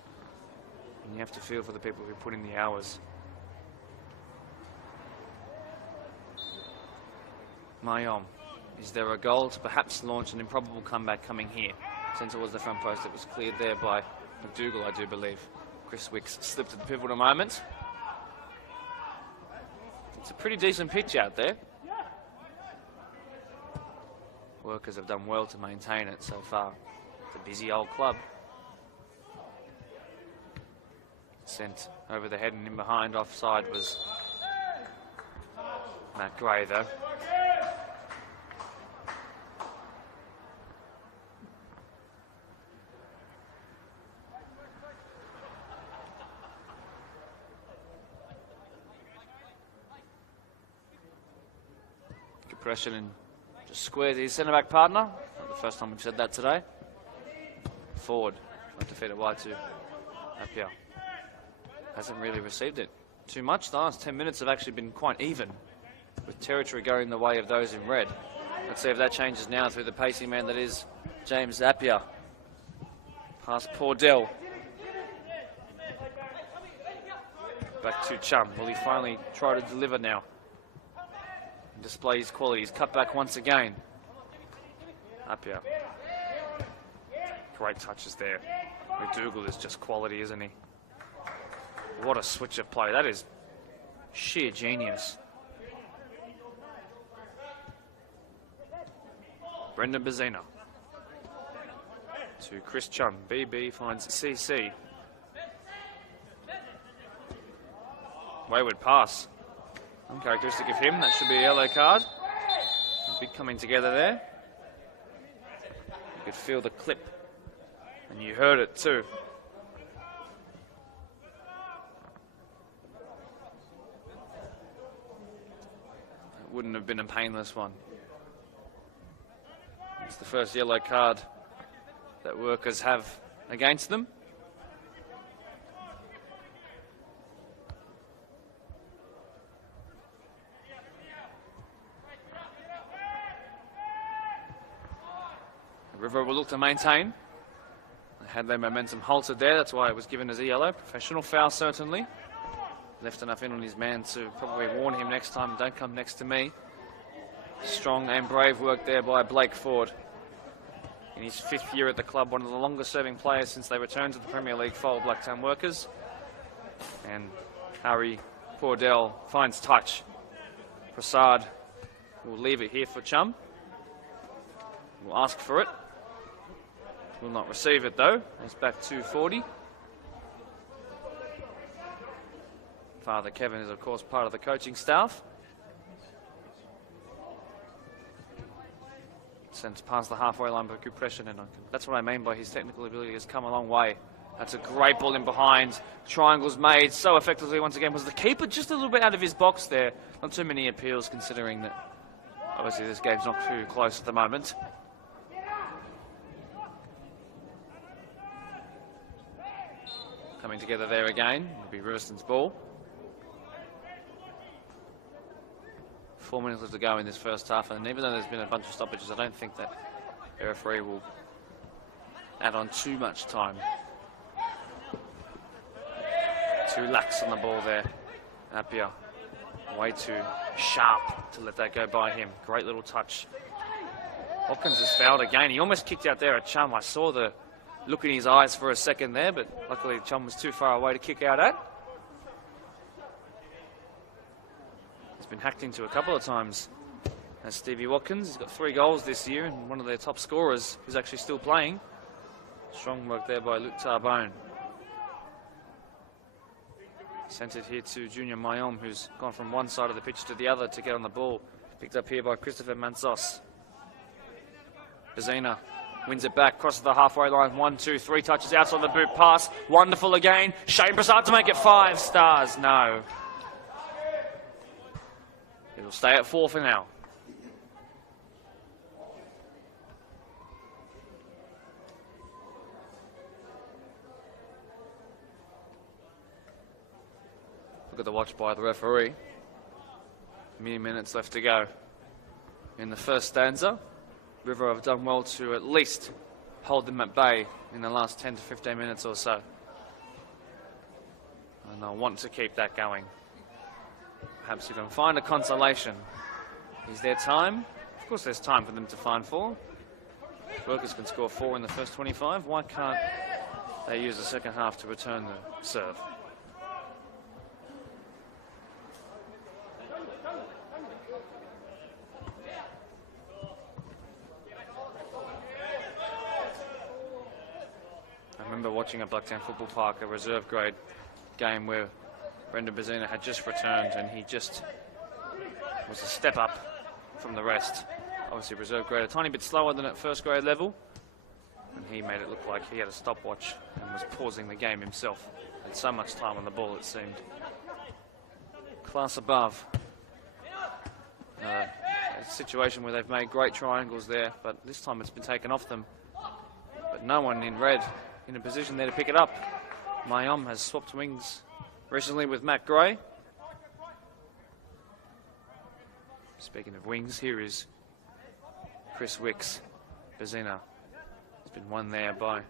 And you have to feel for the people who put in the hours. Mayom, is there a goal to perhaps launch an improbable comeback coming here? Since it was the front post, it was cleared there by McDougall, I do believe. Chris Wicks slipped at the pivotal moment. It's a pretty decent pitch out there. Workers have done well to maintain it so far. It's a busy old club. Sent over the head and in behind. Offside was Matt Gray, though. Compression and just squares his centre-back partner. Not the first time we've said that today. Forward. Trying to feed it wide to Appiah. Hasn't really received it too much. The last 10 minutes have actually been quite even, with territory going the way of those in red. Let's see if that changes now through the pacey man that is James Appiah. Past Pordell. Back to Chum. Will he finally try to deliver now? And display his qualities. Cut back once again. Appiah. Great touches there. McDougall is just quality, isn't he? What a switch of play. That is sheer genius. Brendan Bazina. To Chris Chum. BB finds CC. Wayward pass. Uncharacteristic of him. That should be a yellow card. Big coming together there. You could feel the clip. And you heard it too. Wouldn't have been a painless one. It's the first yellow card that Workers have against them. River will look to maintain. They had their momentum halted there, that's why it was given as a yellow. Professional foul, certainly. Left enough in on his man to probably warn him next time, don't come next to me. Strong and brave work there by Blake Ford. In his 5th year at the club, one of the longest serving players since they returned to the Premier League fold, Blacktown Workers. And Harry Pordell finds touch. Prasad will leave it here for Chum. Will ask for it. Will not receive it though. It's back to 40. Father Kevin is, of course, part of the coaching staff. Sent past the halfway line by compression, and that's what I mean by his technical ability has come a long way. That's a great ball in behind. Triangles made so effectively once again. Was the keeper just a little bit out of his box there? Not too many appeals, considering that obviously this game's not too close at the moment. Coming together there again. It'll be Riverstone's ball. 4 minutes left to go in this first half, and even though there's been a bunch of stoppages, I don't think that the referee will add on too much time. Too lax on the ball there. Appiah way too sharp to let that go by him. Great little touch. Hopkins has fouled again. He almost kicked out there at Chum. I saw the look in his eyes for a second there, but luckily Chum was too far away to kick out at. been hacked into a couple of times. As Stevie Watkins, he's got 3 goals this year, and one of their top scorers who's actually still playing. Strong work there by Luke Tarbone. Sent it here to Junior Mayom, who's gone from one side of the pitch to the other to get on the ball. Picked up here by Christopher Mansos. Bezina wins it back, crosses the halfway line. 1, 2, 3 touches outside the boot pass. Wonderful again. Shane Prasad to make it 5 stars. No. It'll stay at 4 for now. Look at the watch by the referee. Mere minutes left to go. In the first stanza, River have done well to at least hold them at bay in the last 10 to 15 minutes or so. And they'll want to keep that going. Perhaps even find a consolation. Is there time? Of course there's time for them to find 4. Workers can score 4 in the first 25. Why can't they use the second half to return the serve? I remember watching at Blacktown Football Park a reserve grade game where Brendan Bezina had just returned and he just was a step up from the rest. Obviously reserve grade a tiny bit slower than at first grade level, and he made it look like he had a stopwatch and was pausing the game himself. Had so much time on the ball it seemed. Class above. A situation where they've made great triangles there, but this time it's been taken off them. But no one in red in a position there to pick it up. Mayom has swapped wings recently with Matt Gray. Speaking of wings, here is Chris Wicks. Bezina has been won there by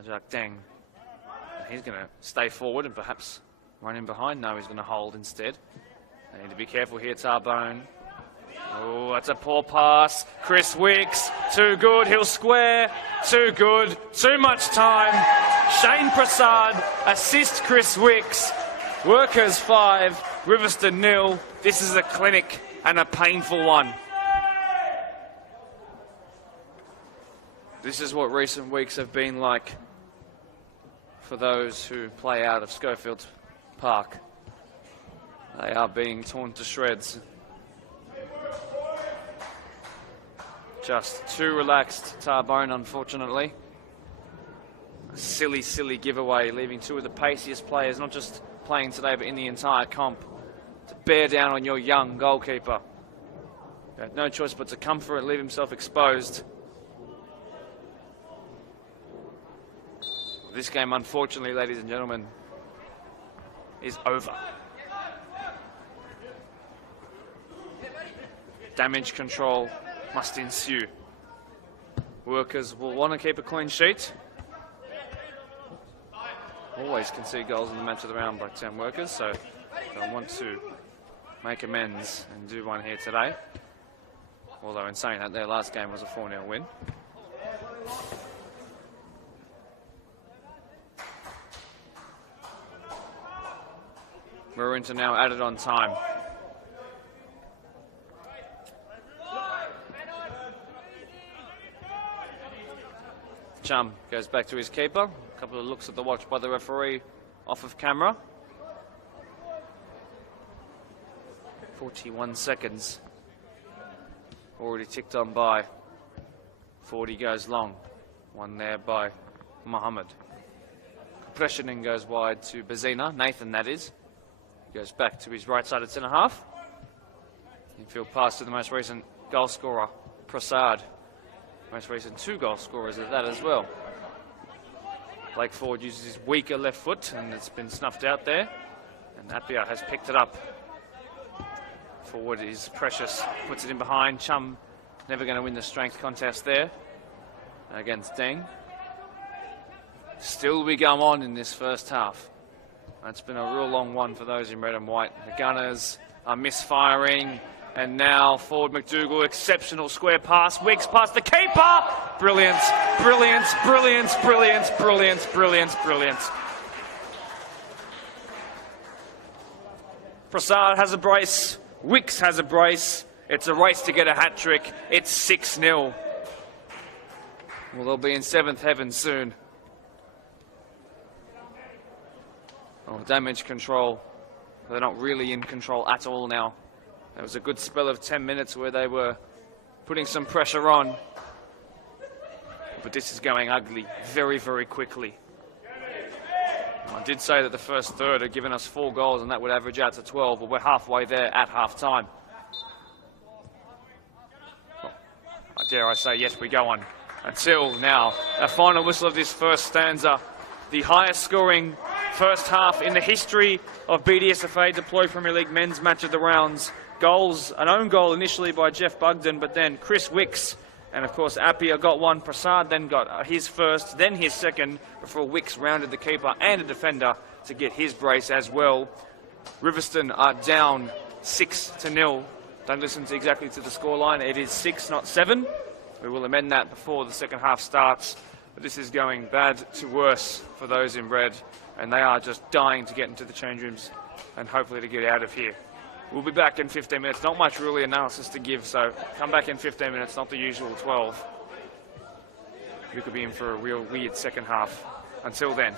Ajak Deng. And he's going to stay forward and perhaps run in behind. No, he's going to hold instead. They need to be careful here, Tarbone. Oh, that's a poor pass. Chris Wicks, too good, he'll square. Too good, too much time. Shane Prasad assists Chris Wicks. Workers 5, Riverstone 0. This is a clinic and a painful one. This is what recent weeks have been like for those who play out of Schofields Park. They are being torn to shreds. Just too relaxed, Tarbone, unfortunately. A silly, silly giveaway, leaving 2 of the paciest players, not just playing today, but in the entire comp, to bear down on your young goalkeeper. He had no choice but to come for it, leave himself exposed. This game, unfortunately, ladies and gentlemen, is over. Damage control must ensue. Workers will want to keep a clean sheet. Always concede goals in the match of the round, Blacktown Workers, so they'll want to make amends and do one here today. Although in saying that, their last game was a 4-0 win. We're into now added on time. Chum goes back to his keeper. A couple of looks at the watch by the referee off of camera. 41 seconds. Already ticked on by. 40 goes long. One there by Mohammed. Compressioning goes wide to Bezina. Nathan, that is. Goes back to his right-sided centre-half. Infield pass to the most recent goal scorer, Prasad. Most recent 2 goal scorers at that as well. Blake Ford uses his weaker left foot and it's been snuffed out there. And Appiah has picked it up. Forward is precious, puts it in behind. Chum never going to win the strength contest there against Deng. Still we go on in this first half. It's been a real long one for those in red and white. The Gunners are misfiring. And now Ford McDougall, exceptional square pass. Wicks past the keeper. Brilliant, brilliant, brilliant, brilliant, brilliant, brilliant, brilliant. Prasad has a brace. Wicks has a brace. It's a race to get a hat trick. It's 6-0. Well, they'll be in 7th heaven soon. Oh, damage control. They're not really in control at all now. There was a good spell of 10 minutes where they were putting some pressure on. But this is going ugly very, very quickly. I did say that the first third had given us 4 goals and that would average out to 12, but we're halfway there at half-time. Oh, dare I say, yes, we go on. Until now, a final whistle of this first stanza. The highest scoring first half in the history of BDSFA Deployed Premier League Men's Match of the Rounds. Goals, an own goal initially by Jeff Bugden, but then Chris Wicks and of course Appia got one. Prasad then got his first, then his second, before Wicks rounded the keeper and a defender to get his brace as well. Riverstone are down 6-0. Don't listen to exactly to the scoreline. It is 6, not 7. We will amend that before the second half starts. But this is going bad to worse for those in red, and they are just dying to get into the change rooms and hopefully to get out of here. We'll be back in 15 minutes. Not much really analysis to give, so come back in 15 minutes, not the usual 12. We could be in for a real weird second half. Until then.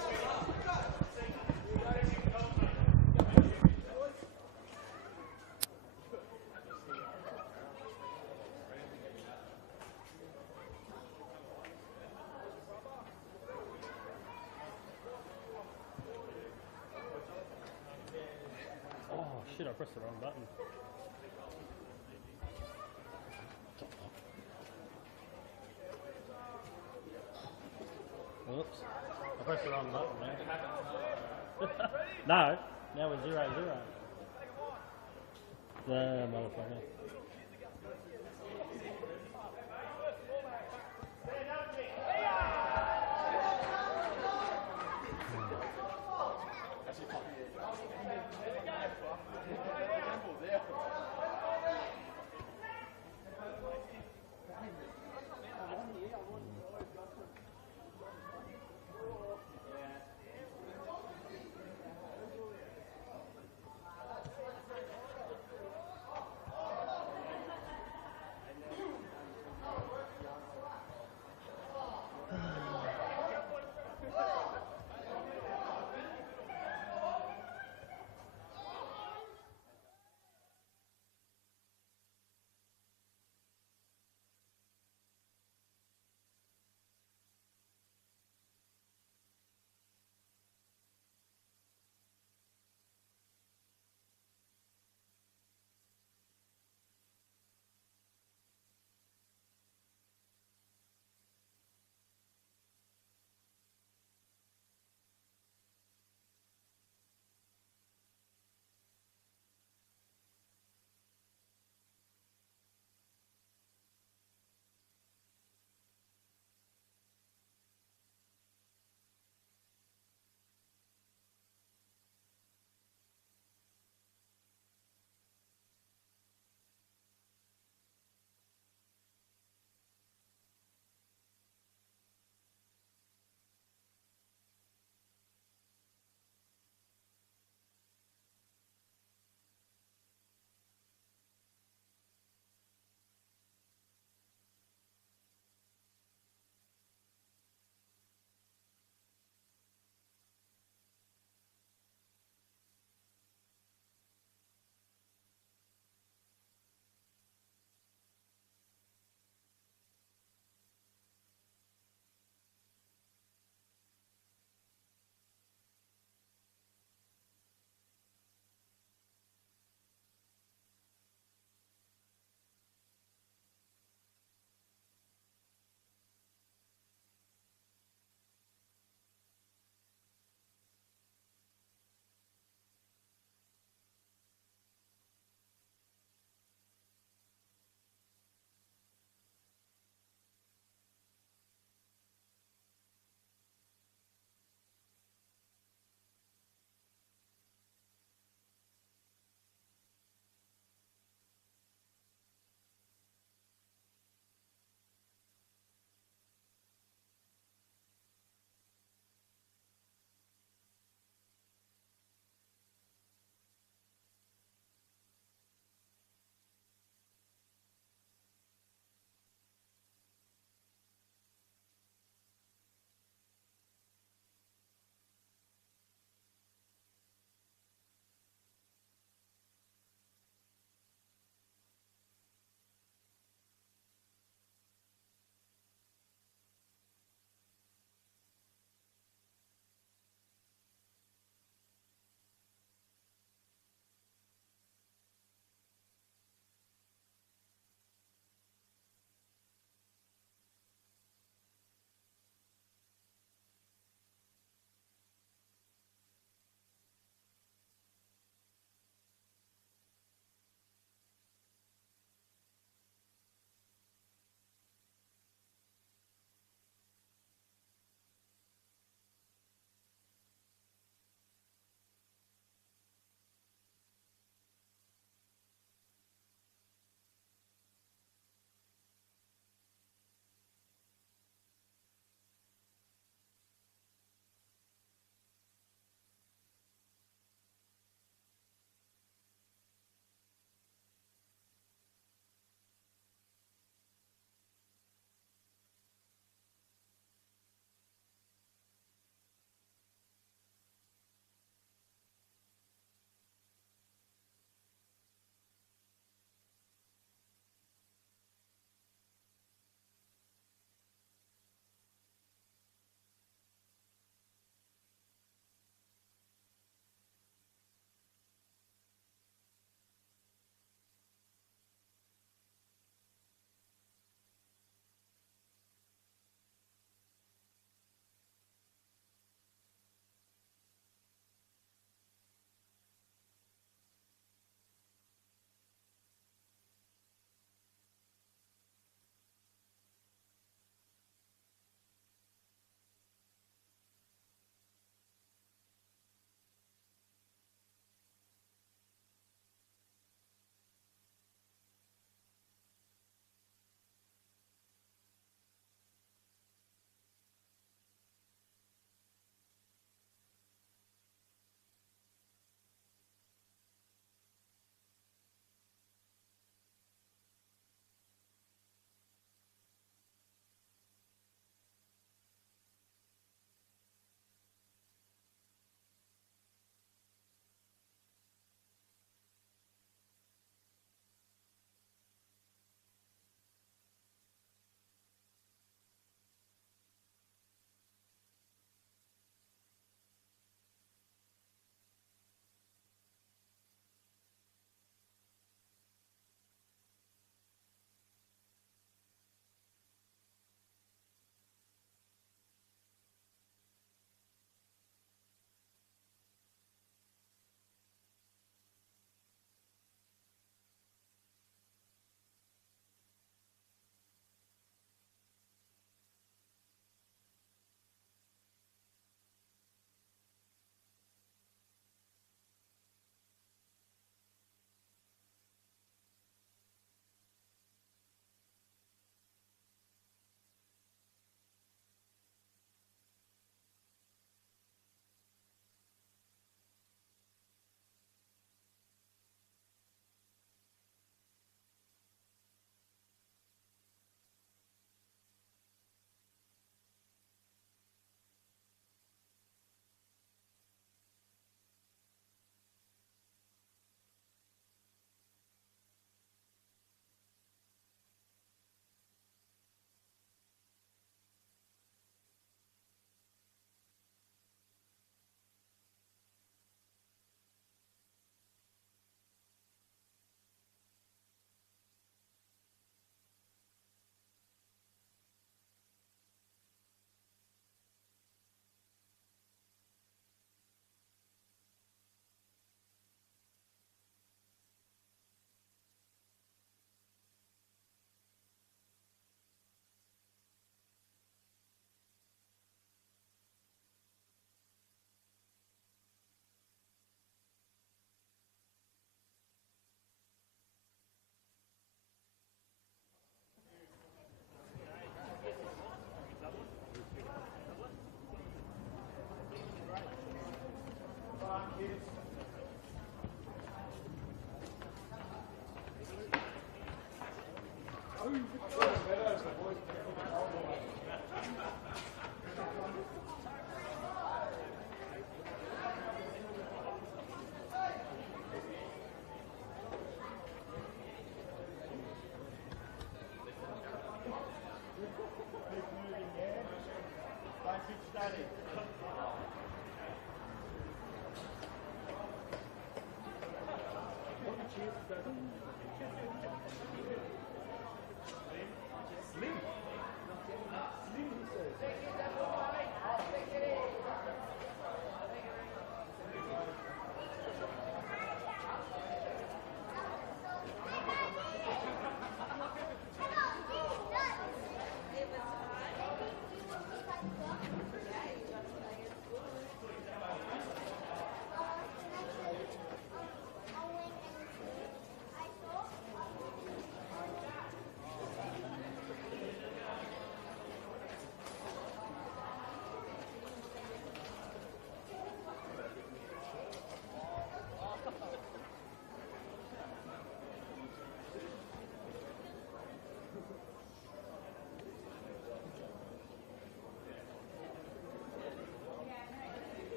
Shit, I pressed the wrong button. Whoops. I pressed the wrong button, man. No, now we're 0-0. The motherfucker.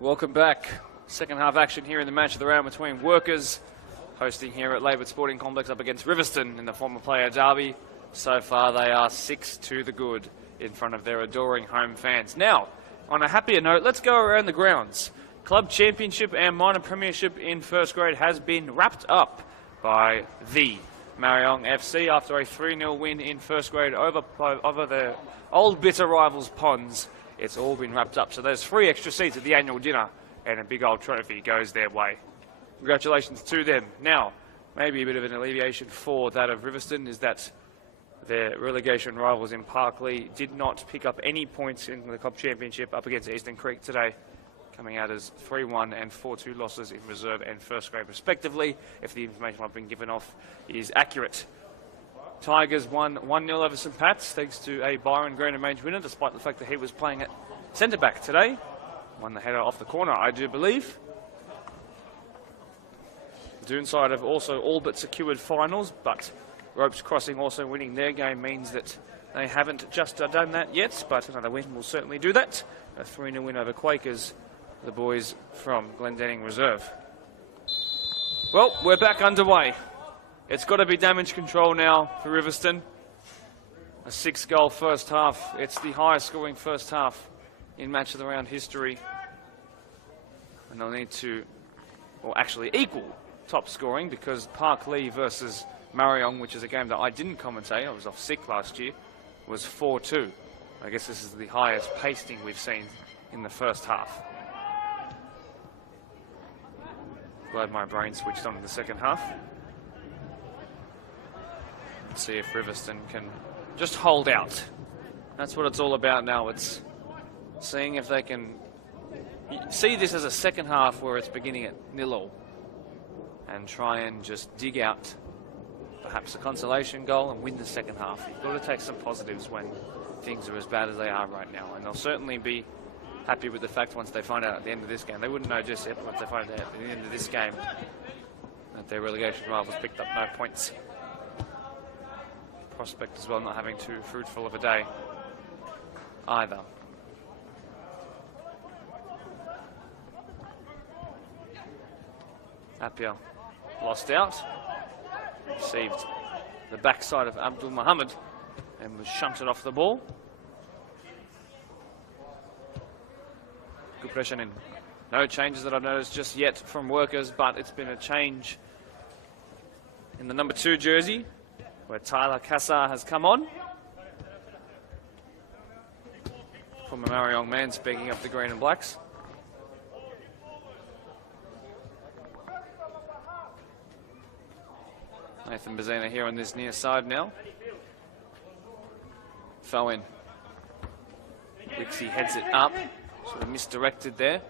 Welcome back. Second half action here in the match of the round between Workers, hosting here at Laybutt Sporting Complex, up against Riverstone in the former player derby. So far they are 6 to the good in front of their adoring home fans. Now, on a happier note, let's go around the grounds. Club Championship and Minor Premiership in first grade has been wrapped up by the Mariong FC after a 3-0 win in first grade over the old bitter rivals Ponds. It's all been wrapped up, so there's 3 extra seats at the annual dinner and a big old trophy goes their way. Congratulations to them. Now, maybe a bit of an alleviation for that of Riverstone is that their relegation rivals in Parkley did not pick up any points in the Club Championship up against Eastern Creek today, coming out as 3-1 and 4-2 losses in reserve and first grade respectively, if the information I've been given off is accurate. Tigers won 1-0 over St Pat's thanks to a Byron Green and Range winner, despite the fact that he was playing at centre-back today. Won the header off the corner, I do believe. Doonside have also all but secured finals, but Ropes Crossing also winning their game means that they haven't just done that yet, but another win will certainly do that. A 3-0 win over Quakers, the boys from Glendenning Reserve. Well, we're back underway. It's got to be damage control now for Riverstone. A 6-goal first half. It's the highest scoring first half in match of the round history. And they'll need to, well, actually equal top scoring, because Parkley versus Mariong, which is a game that I didn't commentate, I was off sick last year, was 4-2. I guess this is the highest pasting we've seen in the first half. Glad my brain switched on in the second half. Let's see if Riverstone can just hold out. That's what it's all about now. It's seeing if they can see this as a second half where it's beginning at 0-0 and try and just dig out perhaps a consolation goal and win the second half. You've got to take some positives when things are as bad as they are right now, and they'll certainly be happy with the fact once they find out at the end of this game. They wouldn't know just yet, but once they find out at the end of this game that their relegation rivals picked up no points. Prospect as well not having too fruitful of a day either. Appiah lost out, received the backside of Abdul Muhammad and was shunted off the ball. Good pressure in. No changes that I've noticed just yet from Workers, but it's been a change in the number 2 jersey, where Tyler Kassar has come on. Former Mariong man speaking up the green and blacks. Nathan Bazina here on this near side now. Fowen. Wixie heads it up. Sort of misdirected there.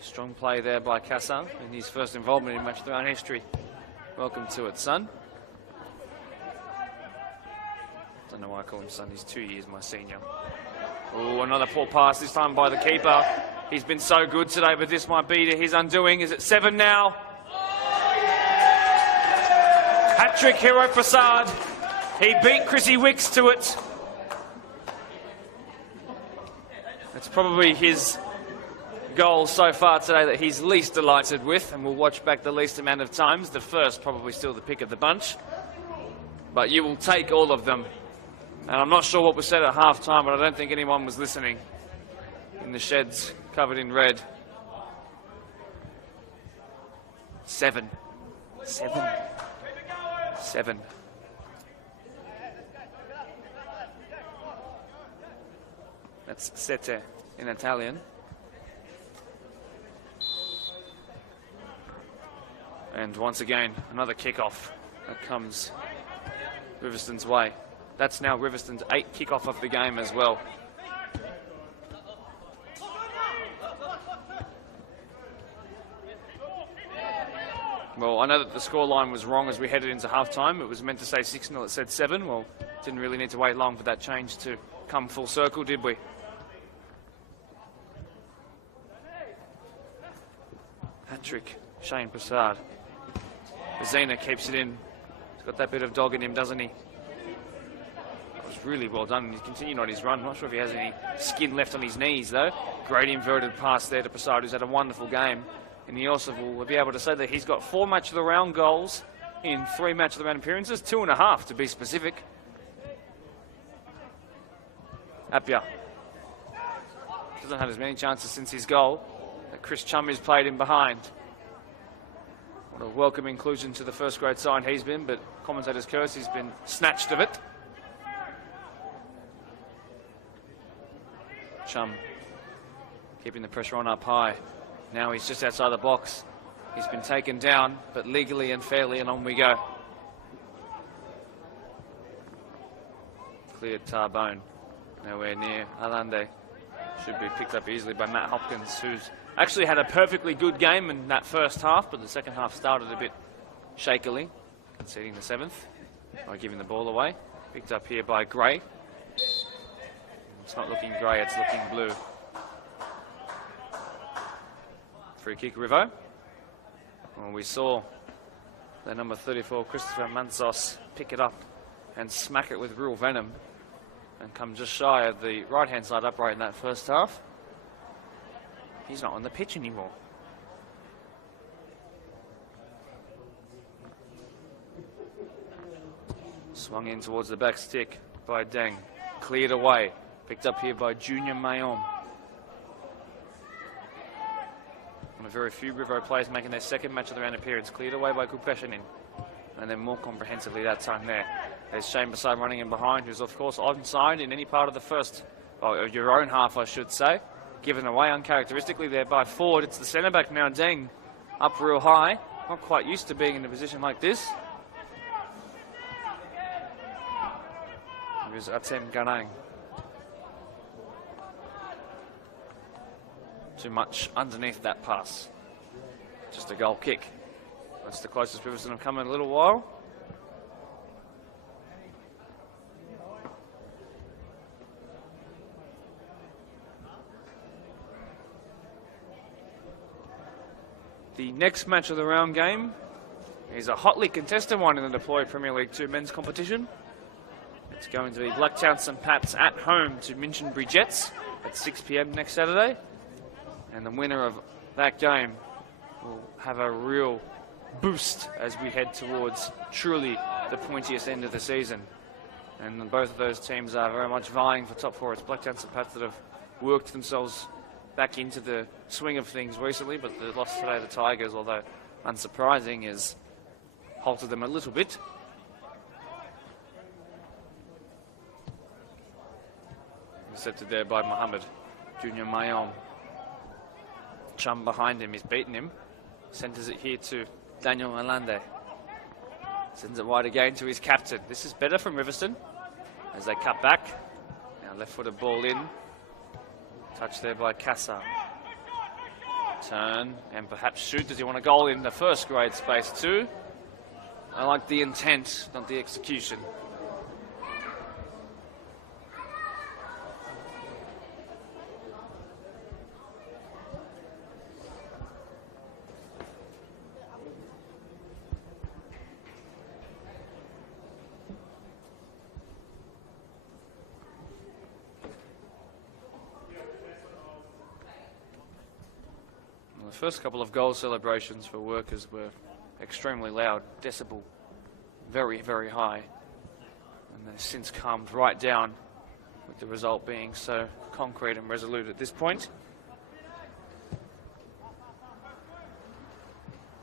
Strong play there by Kassar in his first involvement in match of the round history. Welcome to it, son. Don't know why I call him son. He's 2 years my senior. Oh, another poor pass, this time by the keeper. He's been so good today, but this might be to his undoing. Is it 7 now? Hat-trick, Hero Prasad. He beat Chrissy Wicks to it. It's probably his goal so far today that he's least delighted with, and we'll watch back the least amount of times. The first probably still the pick of the bunch, but you will take all of them. And I'm not sure what was said at half-time, but I don't think anyone was listening in the sheds covered in red. 7. 7. 7. That's sette in Italian. And once again, another kickoff that comes Riverstone's way. That's now Riverstone's 8th kickoff of the game as well. Well, I know that the scoreline was wrong as we headed into halftime. It was meant to say 6-0, it said 7. Well, didn't really need to wait long for that change to come full circle, did we? Hat-trick, Shane Prasad. Bazina keeps it in. He's got that bit of dog in him, doesn't he? Goes really well done. He's continued on his run. Not sure if he has any skin left on his knees, though. Great inverted pass there to Prasad, who's had a wonderful game. And he also will be able to say that he's got 4 match of the round goals in 3 match of the round appearances, 2.5 to be specific. Appiah doesn't have as many chances since his goal that Chris Chum has played in behind. What a welcome inclusion to the first grade side he's been, but commentator's curse, he's been snatched of it. Chum keeping the pressure on up high. Now he's just outside the box. He's been taken down, but legally and fairly, and on we go. Cleared Tarbone. Nowhere near Alande. Should be picked up easily by Matt Hopkins, who's actually had a perfectly good game in that first half, but the second half started a bit shakily, conceding the 7th by giving the ball away. Picked up here by Gray. It's not looking grey, it's looking blue. Free kick, Rivo. Well, we saw the number 34, Christopher Mansos, pick it up and smack it with real venom and come just shy of the right-hand side upright in that first half. He's not on the pitch anymore. Swung in towards the back stick by Deng. Cleared away. Picked up here by Junior Mayom. One of very few Rivo players making their second match of the round appearance. Cleared away by Kupeshanin. And then more comprehensively that time there. There's Shane Basad running in behind, who's of course onside in any part of the first, or your own half I should say. Given away uncharacteristically there by Ford. It's the centre back now, Deng, up real high. Not quite used to being in a position like this. Here's Atem Ganang. Too much underneath that pass. Just a goal kick. That's the closest Riverstone have come in a little while. The next match of the round game is a hotly contested one in the Deploy Premier League 2 men's competition. It's going to be Blacktown St Pat's at home to Minchinbury Jets at 6 p.m. next Saturday. And the winner of that game will have a real boost as we head towards truly the pointiest end of the season. And both of those teams are very much vying for top 4. It's Blacktown St Pat's that have worked themselves back into the swing of things recently, but the loss today, the Tigers, although unsurprising, has halted them a little bit. Intercepted there by Mohammed. Junior Mayom. Chum behind him, he's beaten him. Centres it here to Daniel Alande. Sends it wide again to his captain. This is better from Riverstone as they cut back. Now left-footed ball in. Touch there by Kassar. Turn and perhaps shoot. Does he want a goal in the first grade space too? I like the intent, not the execution. The first couple of goal celebrations for workers were extremely loud, decibel very, very high, and they've since calmed right down, with the result being so concrete and resolute at this point.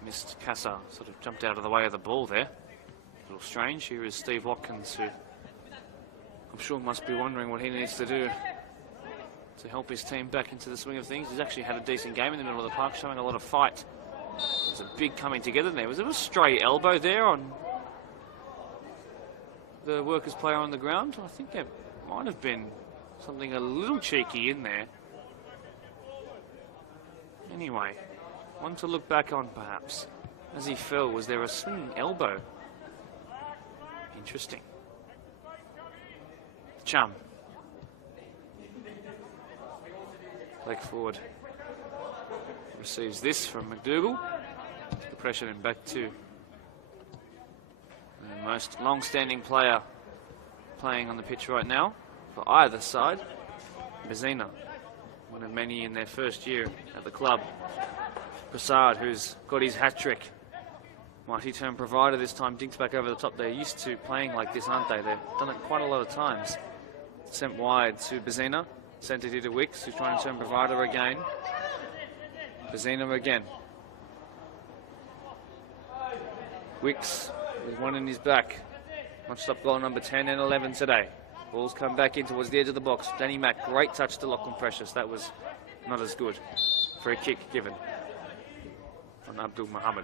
Missed Kassar, sort of jumped out of the way of the ball there. A little strange. Here is Steve Watkins, who I'm sure must be wondering what he needs to do to help his team back into the swing of things. He's actually had a decent game in the middle of the park, showing a lot of fight. There's a big coming together there. Was there a stray elbow there on the workers' player on the ground? I think there might have been something a little cheeky in there. Anyway, one to look back on perhaps. As he fell, was there a swinging elbow? Interesting. Chum. Leg forward. Receives this from McDougall. The pressure and back to the most long-standing player playing on the pitch right now for either side. Bezina, one of many in their first year at the club. Prasad, who's got his hat-trick. Might he turn provider this time, dinks back over the top. They're used to playing like this, aren't they? They've done it quite a lot of times. Sent wide to Bezina. Sent it here to Wicks, who's trying to turn provider again. Bezina again. Wicks with one in his back. Notched up goal number 10 and 11 today. Ball's come back in towards the edge of the box. Danny Mack, great touch to Lachlan Precious. That was not as good. Free kick given on Abdul Muhammad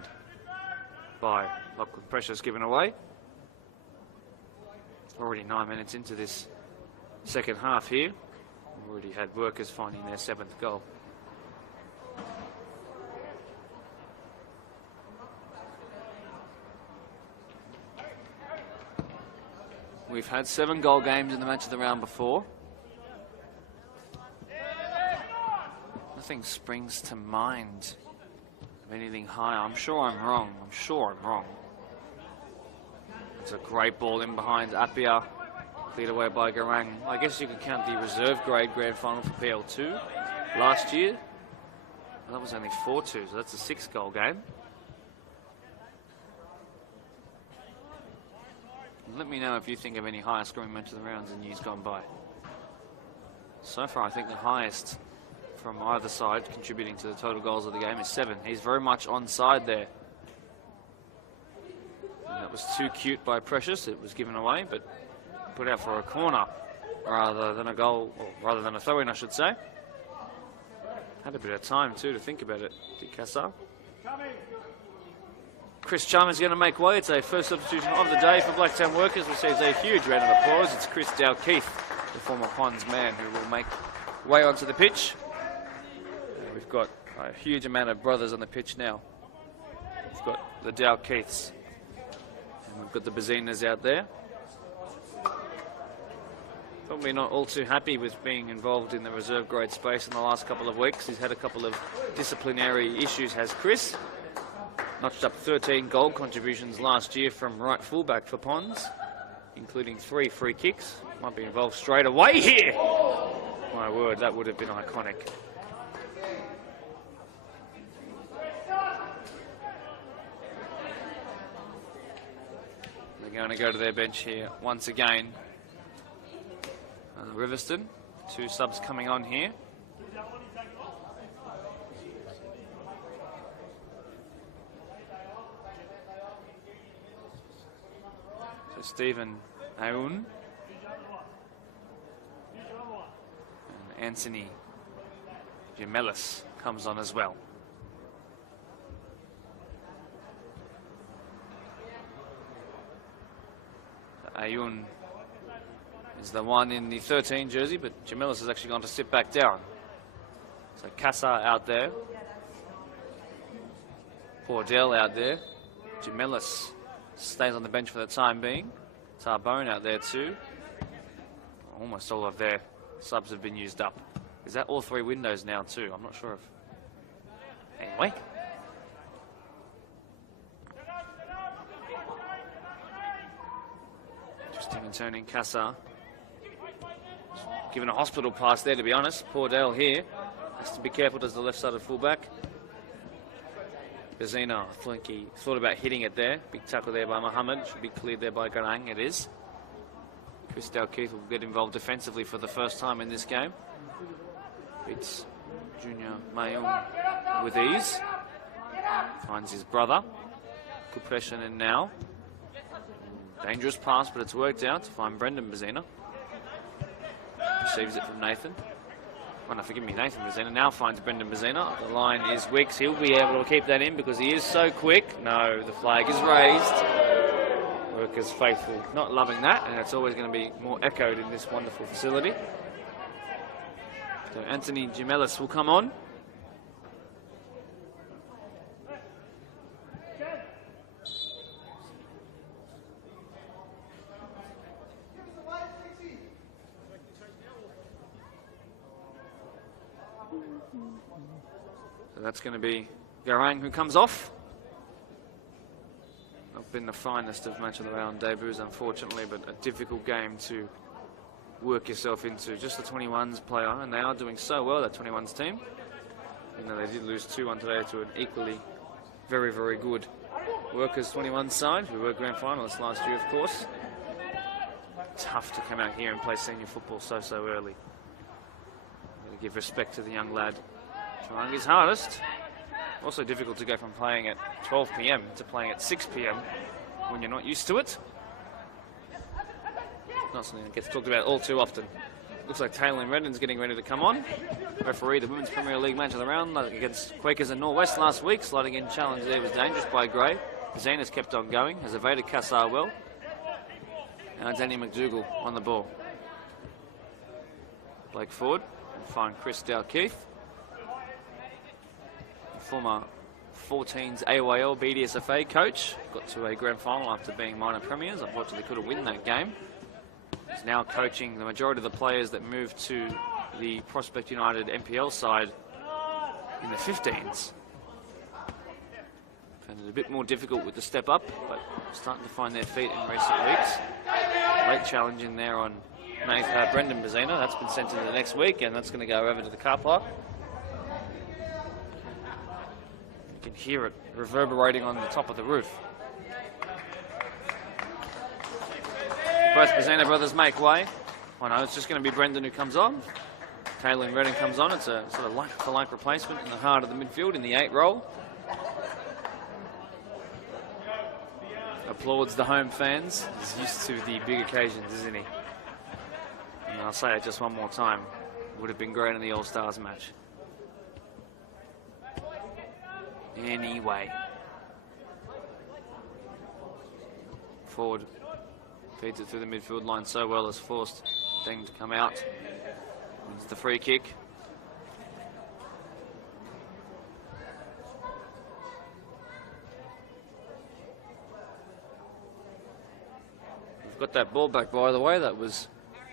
by Lachlan Precious, given away. Already 9 minutes into this second half here. Already had Workers finding their 7th goal. We've had 7-goal games in the match of the round before. Nothing springs to mind of anything higher. I'm sure I'm wrong. It's a great ball in behind Appiah. Cleared away by Garang. I guess you could count the reserve grade grand final for PL2 last year. Well, that was only 4-2, so that's a 6-goal game. Let me know if you think of any higher scoring match of the rounds in years gone by. So far, I think the highest from either side contributing to the total goals of the game is 7. He's very much onside there. And that was too cute by Precious. It was given away, but put out for a corner rather than a goal, or rather than a throw-in, I should say. Had a bit of time too to think about it, did Kassar. Chris Chalmers going to make way. It's a first substitution of the day for Blacktown Workers. Receives a huge round of applause. It's Chris Dalkeith, the former Ponds man, who will make way onto the pitch. And we've got a huge amount of brothers on the pitch now. We've got the Dalkeiths. And we've got the Bezinas out there. Probably not all too happy with being involved in the reserve grade space in the last couple of weeks. He's had a couple of disciplinary issues, has Chris. Notched up 13 goal contributions last year from right fullback for Ponds, including 3 free kicks. Might be involved straight away here. My word, that would have been iconic. They're going to go to their bench here once again. Riverstone, 2 subs coming on here. Stephen Aoun and Anthony Gemelis comes on as well. Aoun is the one in the 13 jersey, but Gemelis has actually gone to sit back down. So Kassar out there, Bordell out there, Gemelis stays on the bench for the time being. Tarbone out there too. Almost all of their subs have been used up. Is that all 3 windows now too? I'm not sure if... Anyway. Interesting and turning Kassar. Given a hospital pass there, to be honest. Bordell here. Has to be careful, does the left-sided fullback. Bezina, I think he thought about hitting it there. Big tackle there by Muhammad. Should be cleared there by Garang. It is. Chris Dalkeith will get involved defensively for the first time in this game. Beats Junior Mayum with ease. Finds his brother. Good pressure in now. Dangerous pass, but it's worked out to find Brendan Bezina. Receives it from Nathan. Oh, no, forgive me, Nathan Bezina now finds Brendan Bezina. The line is Wicks. He'll be able to keep that in because he is so quick. No, the flag is raised. Workers faithful, not loving that, and it's always going to be more echoed in this wonderful facility. So Anthony Gemelis will come on. So that's going to be Garang who comes off. been the finest of match of the round debuts, unfortunately, but a difficult game to work yourself into. Just the 21s player, and they are doing so well, that 21s team. You know, they did lose 2-1 today to an equally very, very good Workers 21 side, who were grand finalists last year, of course. Tough to come out here and play senior football so early. Gotta give respect to the young lad trying his hardest. Also difficult to go from playing at 12 p.m. to playing at 6 p.m. when you're not used to it. Not something that gets talked about all too often. Looks like Taylor Redden's getting ready to come on. Referee the Women's Premier League match of the round against Quakers and Norwest last week. Sliding in challenge there was dangerous by Gray. Zena's kept on going. Has evaded Cassar well. Now Danny McDougall on the ball. Blake Ford and find Chris Dalkeith. Former 14s AYL BDSFA coach. Got to a grand final after being minor premiers. Unfortunately couldn't win that game. He's now coaching the majority of the players that moved to the Prospect United NPL side in the 15s. Found it a bit more difficult with the step up, but starting to find their feet in recent weeks. Late challenge in there on Brendan Bazina. That's been sent into the next week, and that's going to go over to the car park. You can hear it reverberating on the top of the roof. Both Bazina brothers make way. I know it's just going to be Brendan who comes on. Taylor Redden comes on. It's a sort of like-for-like replacement in the heart of the midfield in the 8 role. Applauds the home fans. He's used to the big occasions, isn't he? And I'll say it just one more time. Would have been great in the All-Stars match. Anyway. Forward. Feeds it through the midfield line so well as forced thing to come out. It's the free kick. We've got that ball back, by the way. That was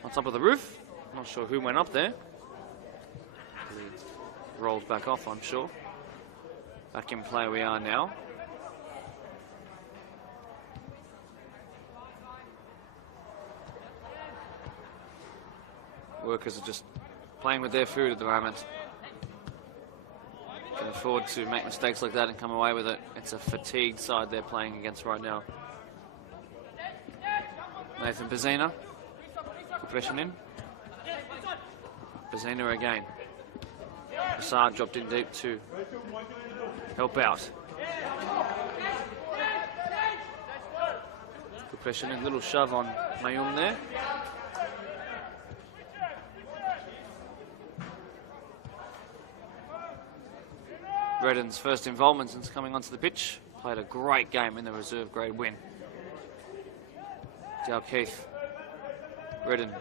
on top of the roof. Not sure who went up there. Rolled back off, I'm sure. Back in play we are now. Workers are just playing with their food at the moment. Can afford to make mistakes like that and come away with it. It's a fatigued side they're playing against right now. Nathan Bazina. Compression in. Bazina again. Assad dropped in deep to help out. Compression in. Little shove on Mayum there. Redden's first involvement since coming onto the pitch. Played a great game in the reserve grade win. Dalkeith. Redden.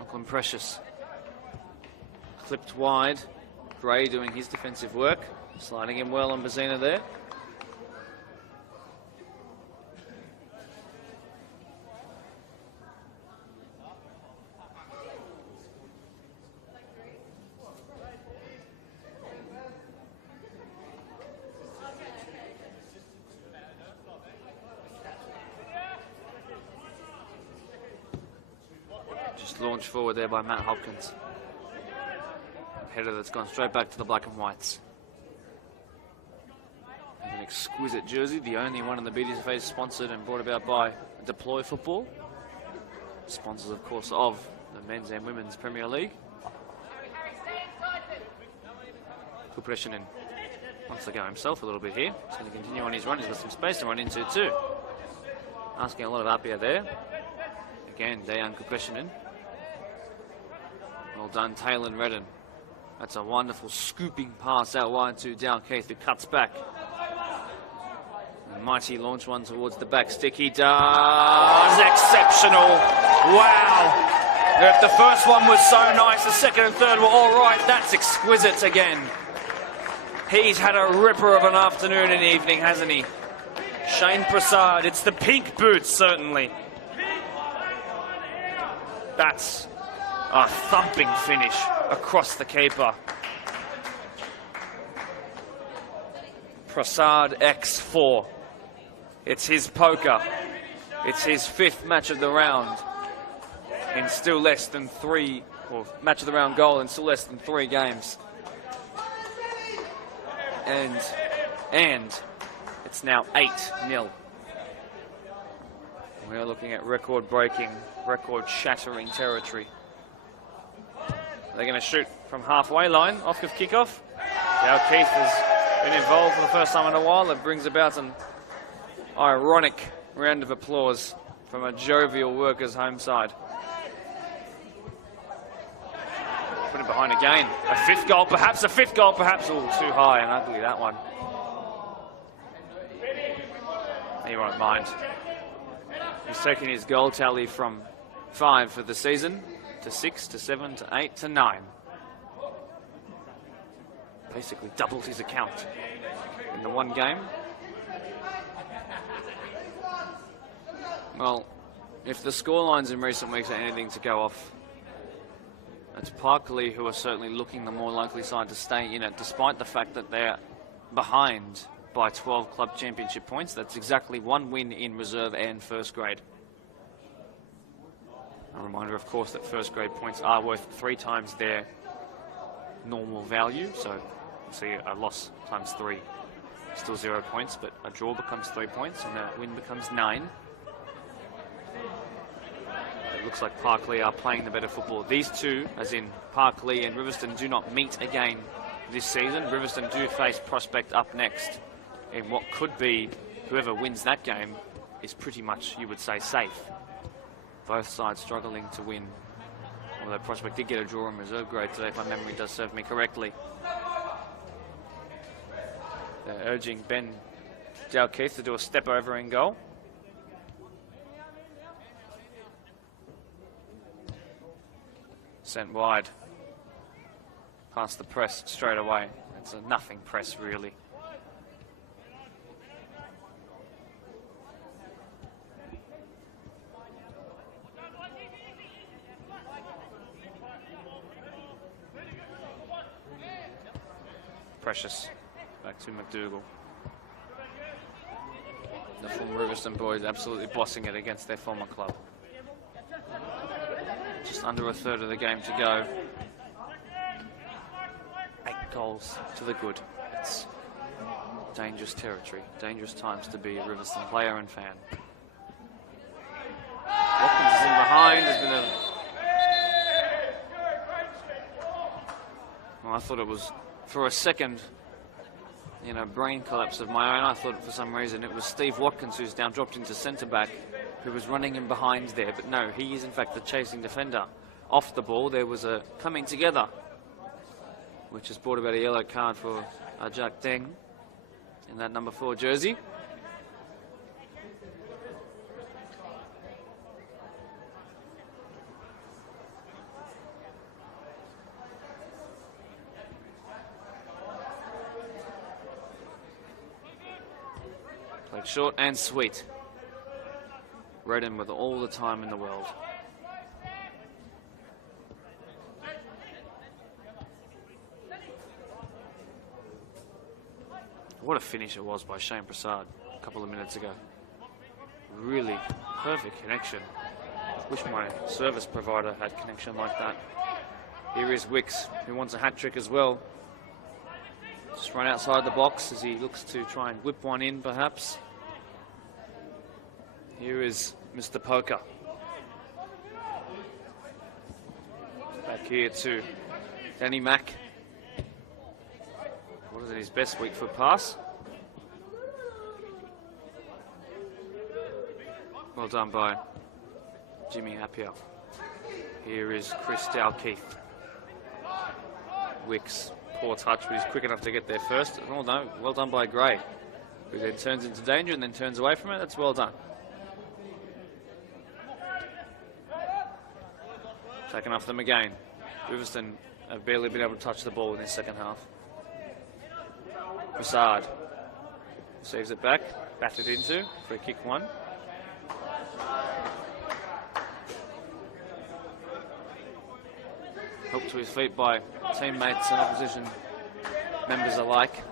Lachlan Precious. Clipped wide. Gray doing his defensive work. Sliding in well on Bazina there. Launched forward there by Matt Hopkins. Header that's gone straight back to the black and whites. An exquisite jersey, the only one in the BDSFA sponsored and brought about by Deploy Football. Sponsors, of course, of the Men's and Women's Premier League. Good pressure in. Wants to go himself a little bit here. He's going to continue on his run. He's got some space to run into too. Asking a lot of Appia there. Again, Dayan Kupreshinen. Well done, Taylor Redden. That's a wonderful scooping pass out wide to Dalkeith, who cuts back. A mighty launch one towards the back stick. He does. Exceptional. Wow. If the first one was so nice, the second and third were all right. That's exquisite again. He's had a ripper of an afternoon and evening, hasn't he? Shane Prasad. It's the pink boots, certainly. That's a thumping finish across the keeper. Prasad X4. It's his poker. It's his 5th match of the round in still less than 3, or match of the round goal in still less than 3 games. And it's now 8-0. We are looking at record-breaking, record-shattering territory. They're going to shoot from halfway line, off of kickoff. Now Keith has been involved for the first time in a while. It brings about an ironic round of applause from a jovial Workers home side. Put it behind again. A 5th goal, perhaps. A 5th goal, perhaps. Oh, too high and ugly, that one. He won't mind. He's taking his goal tally from 5 for the season to 6 to 7 to 8 to 9. Basically doubled his account in the one game. Well, if the scorelines in recent weeks are anything to go off, it's Parkley who are certainly looking the more likely side to stay in it, despite the fact that they're behind by 12 club championship points. That's exactly 1 win in reserve and first grade. A reminder, of course, that first grade points are worth 3 times their normal value. So, see, a loss times 3, still 0 points, but a draw becomes 3 points and a win becomes 9. It looks like Parkley are playing the better football. These two, as in Parkley and Riverstone, do not meet again this season. Riverstone do face Prospect up next in what could be, whoever wins that game is pretty much, you would say, safe. Both sides struggling to win. Although Prospect did get a draw in reserve grade today, if my memory does serve me correctly. They're urging Ben Dalkeith to do a step over in goal. Sent wide. Past the press straight away. It's a nothing press, really. Precious. Back to McDougall. The former Riverstone boys absolutely bossing it against their former club. Just under a third of the game to go. 8 goals to the good. It's dangerous territory, dangerous times to be a Riverstone player and fan. Watkins is in behind. There's been a... Well, I thought it was, for a second, brain collapse of my own. I thought for some reason it was Steve Watkins, who's now dropped into centre-back, who was running in behind there. But no, he is in fact the chasing defender. Off the ball, there was a coming together, which has brought about a yellow card for Jack Deng in that number 4 jersey. Played short and sweet. Read him with all the time in the world. What a finish it was by Shane Prasad a couple of minutes ago. Really perfect connection. Wish my service provider had connection like that. Here is Wicks, who wants a hat-trick as well. Just run outside the box as he looks to try and whip one in, perhaps. Here is Mr. Poker. Back here to Danny Mack. What is it, his best weak foot pass? Well done by Jimmy Appiah. Here is Chris Dalkeith. Wicks, poor touch, but he's quick enough to get there first. Oh no, well done by Gray, who then turns into danger and then turns away from it. That's well done. Taken off them again. Riverstone have barely been able to touch the ball in this second half. Prasad receives it back, batted into, free kick 1. Helped to his feet by teammates and opposition members alike.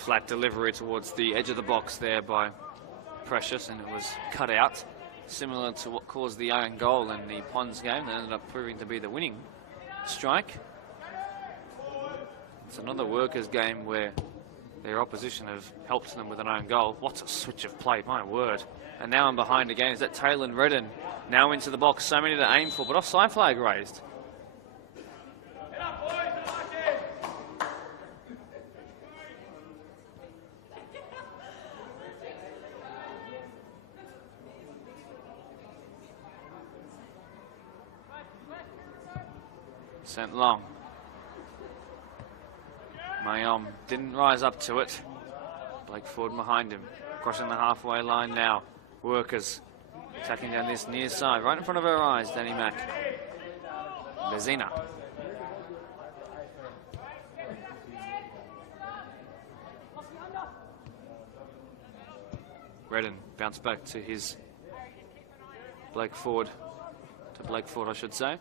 Flat delivery towards the edge of the box there by Precious, and it was cut out, similar to what caused the own goal in the Ponds game that ended up proving to be the winning strike. It's another workers game where their opposition have helped them with an own goal. What a switch of play, my word. And now I'm behind again. Is that Taylor Redden now into the box? So many to aim for, but offside flag raised. Sent long. Mayom didn't rise up to it. Blake Ford behind him. Crossing the halfway line now. Workers attacking down this near side. Right in front of her eyes, Danny Mack. Bezina. Redden bounced back to his Blake Ford. To Blake Ford, I should say.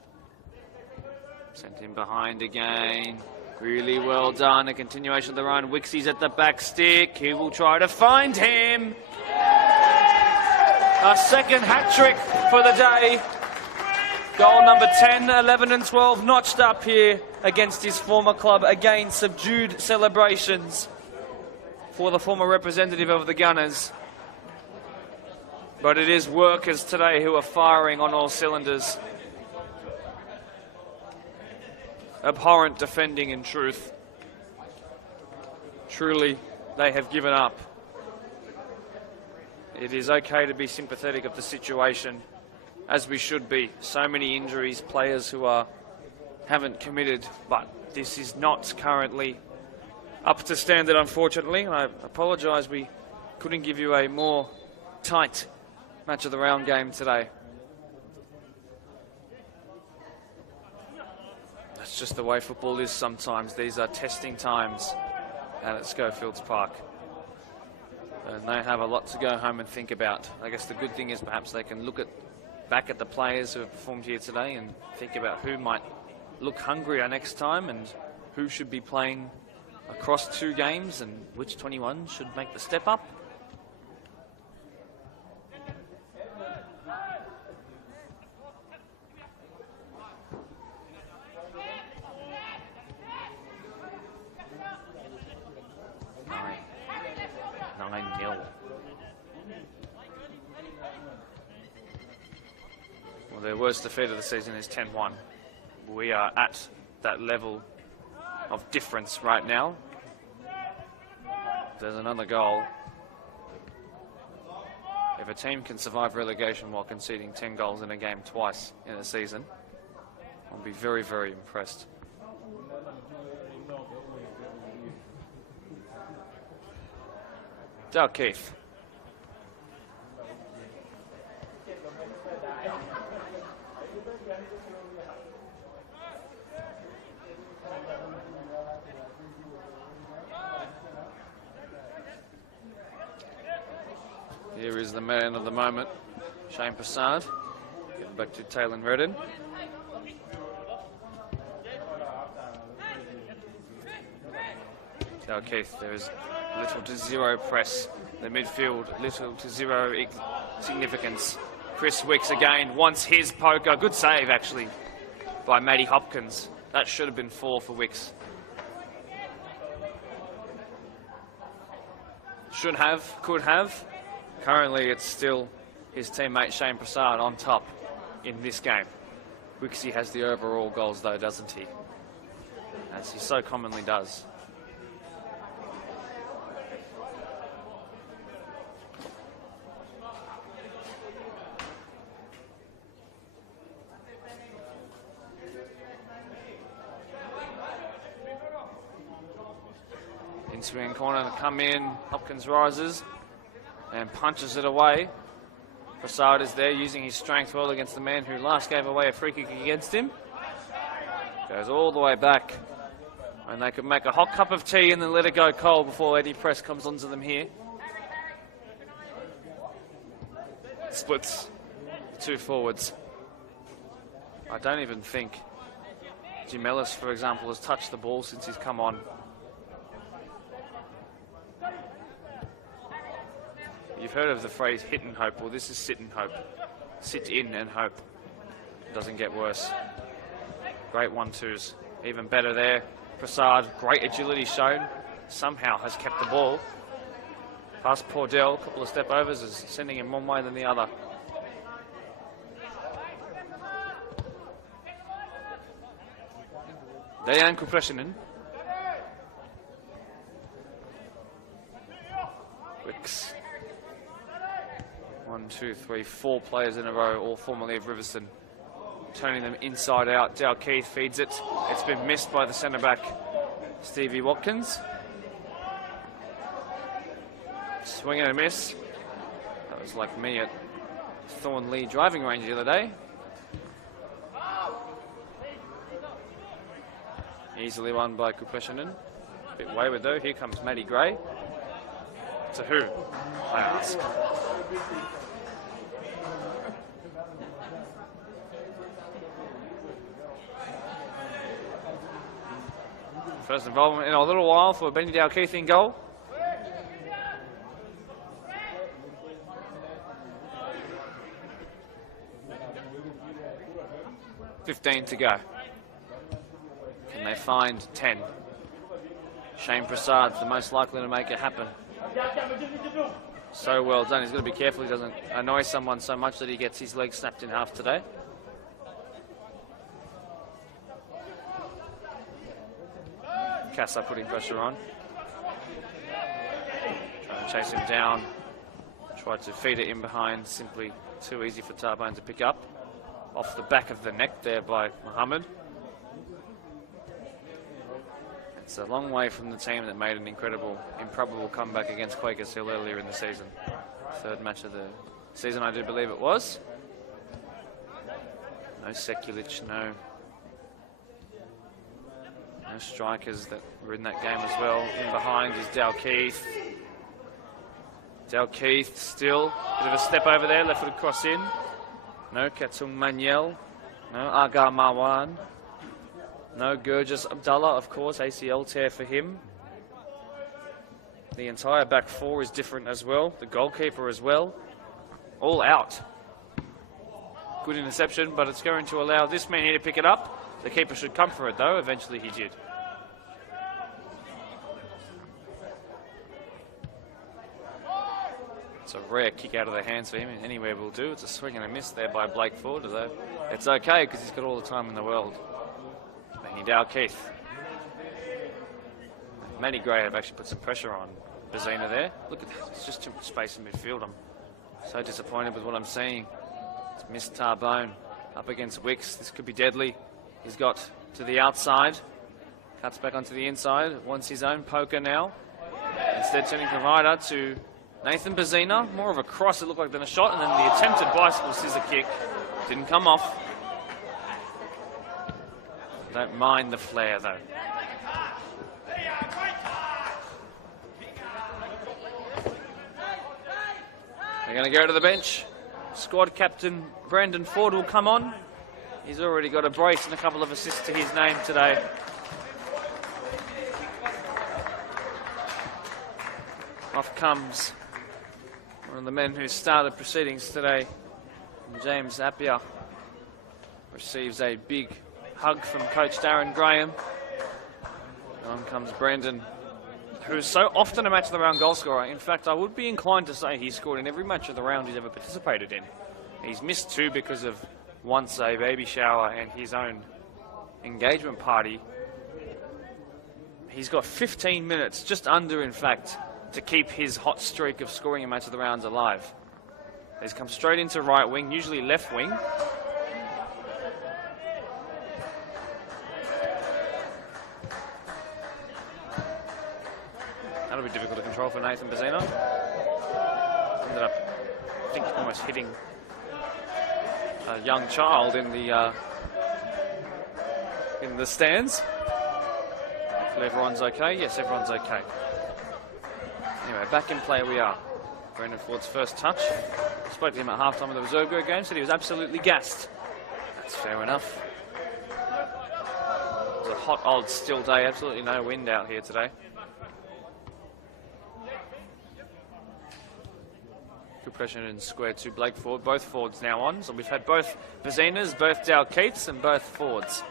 Sent him behind again. Really well done. A continuation of the run. Wixie's at the back stick. He will try to find him. A second hat trick for the day. Goal number 10, 11 and 12 notched up here against his former club. Again, subdued celebrations for the former representative of the Gunners. But it is Workers today who are firing on all cylinders. Abhorrent defending in truth. Truly, they have given up. It is okay to be sympathetic of the situation, as we should be. So many injuries, players who haven't committed, but this is not currently up to standard, unfortunately. And I apologise we couldn't give you a more tight match of the round game today. That's just the way football is sometimes. These are testing times out at Schofields Park. And they have a lot to go home and think about. I guess the good thing is perhaps they can look back at the players who have performed here today and think about who might look hungrier next time and who should be playing across 2 games and which 21 should make the step up. Well, their worst defeat of the season is 10-1. We are at that level of difference right now. There's another goal. If a team can survive relegation while conceding 10 goals in a game twice in a season, I'll be very, very impressed. Dalkeith. Here is the man of the moment, Shane Prasad. Get back to Taylor Redden. Dalkeith, there is little to zero press. The midfield, little to zero significance. Chris Wicks again wants his poker. Good save, actually, by Matty Hopkins. That should have been 4 for Wicks. Should have, could have. Currently, it's still his teammate Shane Prasad on top in this game. Wixie has the overall goals, though, doesn't he? As he so commonly does. In-swing corner to come in. Hopkins rises and punches it away. Prasad is there using his strength well against the man who last gave away a free kick against him. Goes all the way back. And they could make a hot cup of tea and then let it go cold before Eddie Press comes onto them here. Splits 2 forwards. I don't even think Jim Ellis, for example, has touched the ball since he's come on. you've heard of the phrase hit and hope, well, this is sit and hope. Sit in and hope. It doesn't get worse. Great 1-2s. Even better there. Prasad, great agility shown. Somehow has kept the ball. Past Pordell, a couple of step overs is sending him one way than the other. Dejan Kupreshinen. Wicks. 1, 2, 3, 4 players in a row, all formerly of Riverstone. Turning them inside out. Dalkeith feeds it. It's been missed by the centre back, Stevie Watkins. Swing and a miss. That was like me at Thornley driving range the other day. Easily won by Kupreshinen. Bit wayward though. Here comes Matty Gray. To who, I ask? First involvement in a little while for Benny Dalkeith in goal. $15 to go. Can they find 10? Shane Prasad's the most likely to make it happen. So well done. He's got to be careful he doesn't annoy someone so much that he gets his leg snapped in half today. Casa putting pressure on. Trying to chase him down. Tried to feed it in behind. Simply too easy for Tarbone to pick up. Off the back of the neck there by Mohammed. It's a long way from the team that made an improbable comeback against Quakers Hill earlier in the season. Third match of the season, I do believe it was. No Sekulic, no strikers that were in that game as well. In behind is Dalkeith. Dalkeith still, bit of a step over there, left-footed cross in. No Katsung Manyel, no Agar Marwan. No Gurgis Abdullah, of course, ACL tear for him. The entire back four is different as well. The goalkeeper as well. All out. Good interception, but it's going to allow this man here to pick it up. The keeper should come for it, though. Eventually he did. It's a rare kick out of the hands for him, and anywhere will do. It's a swing and a miss there by Blake Ford, although it's okay because he's got all the time in the world. Benny Dalkeith. Matty Gray have actually put some pressure on Bazina there. Look at that, it's just too much space in midfield. I'm so disappointed with what I'm seeing. It's missed Tarbone up against Wicks. This could be deadly. He's got to the outside. Cuts back onto the inside. Wants his own poker now. Instead turning provider to Nathan Bazina. More of a cross it looked like than a shot. And then the attempted bicycle scissor kick didn't come off. Don't mind the flare though. They're going to go to the bench. Squad captain Brandon Ford will come on. He's already got a brace and a couple of assists to his name today. Off comes one of the men who started proceedings today. James Appiah receives a big hug from coach Darren Graham. On comes Brandon, who's so often a match of the round goal scorer. In fact, I would be inclined to say he's scored in every match of the round he's ever participated in. He's missed two because of once a baby shower and his own engagement party. He's got 15 minutes, just under in fact, to keep his hot streak of scoring a match of the rounds alive. He's come straight into right wing, usually left wing. That'll be difficult to control for Nathan Bazina. Ended up, I think, almost hitting a young child in the stands. Hopefully everyone's okay. Yes, everyone's okay. Anyway, back in play we are. Brandon Ford's first touch. Spoke to him at halftime of the reserve grade game, said he was absolutely gassed. That's fair enough. It was a hot, old, still day. Absolutely no wind out here today. pressure in square to Blake Ford. Both forwards now on. So we've had both Bazinas, both Dalkeiths, and both forwards.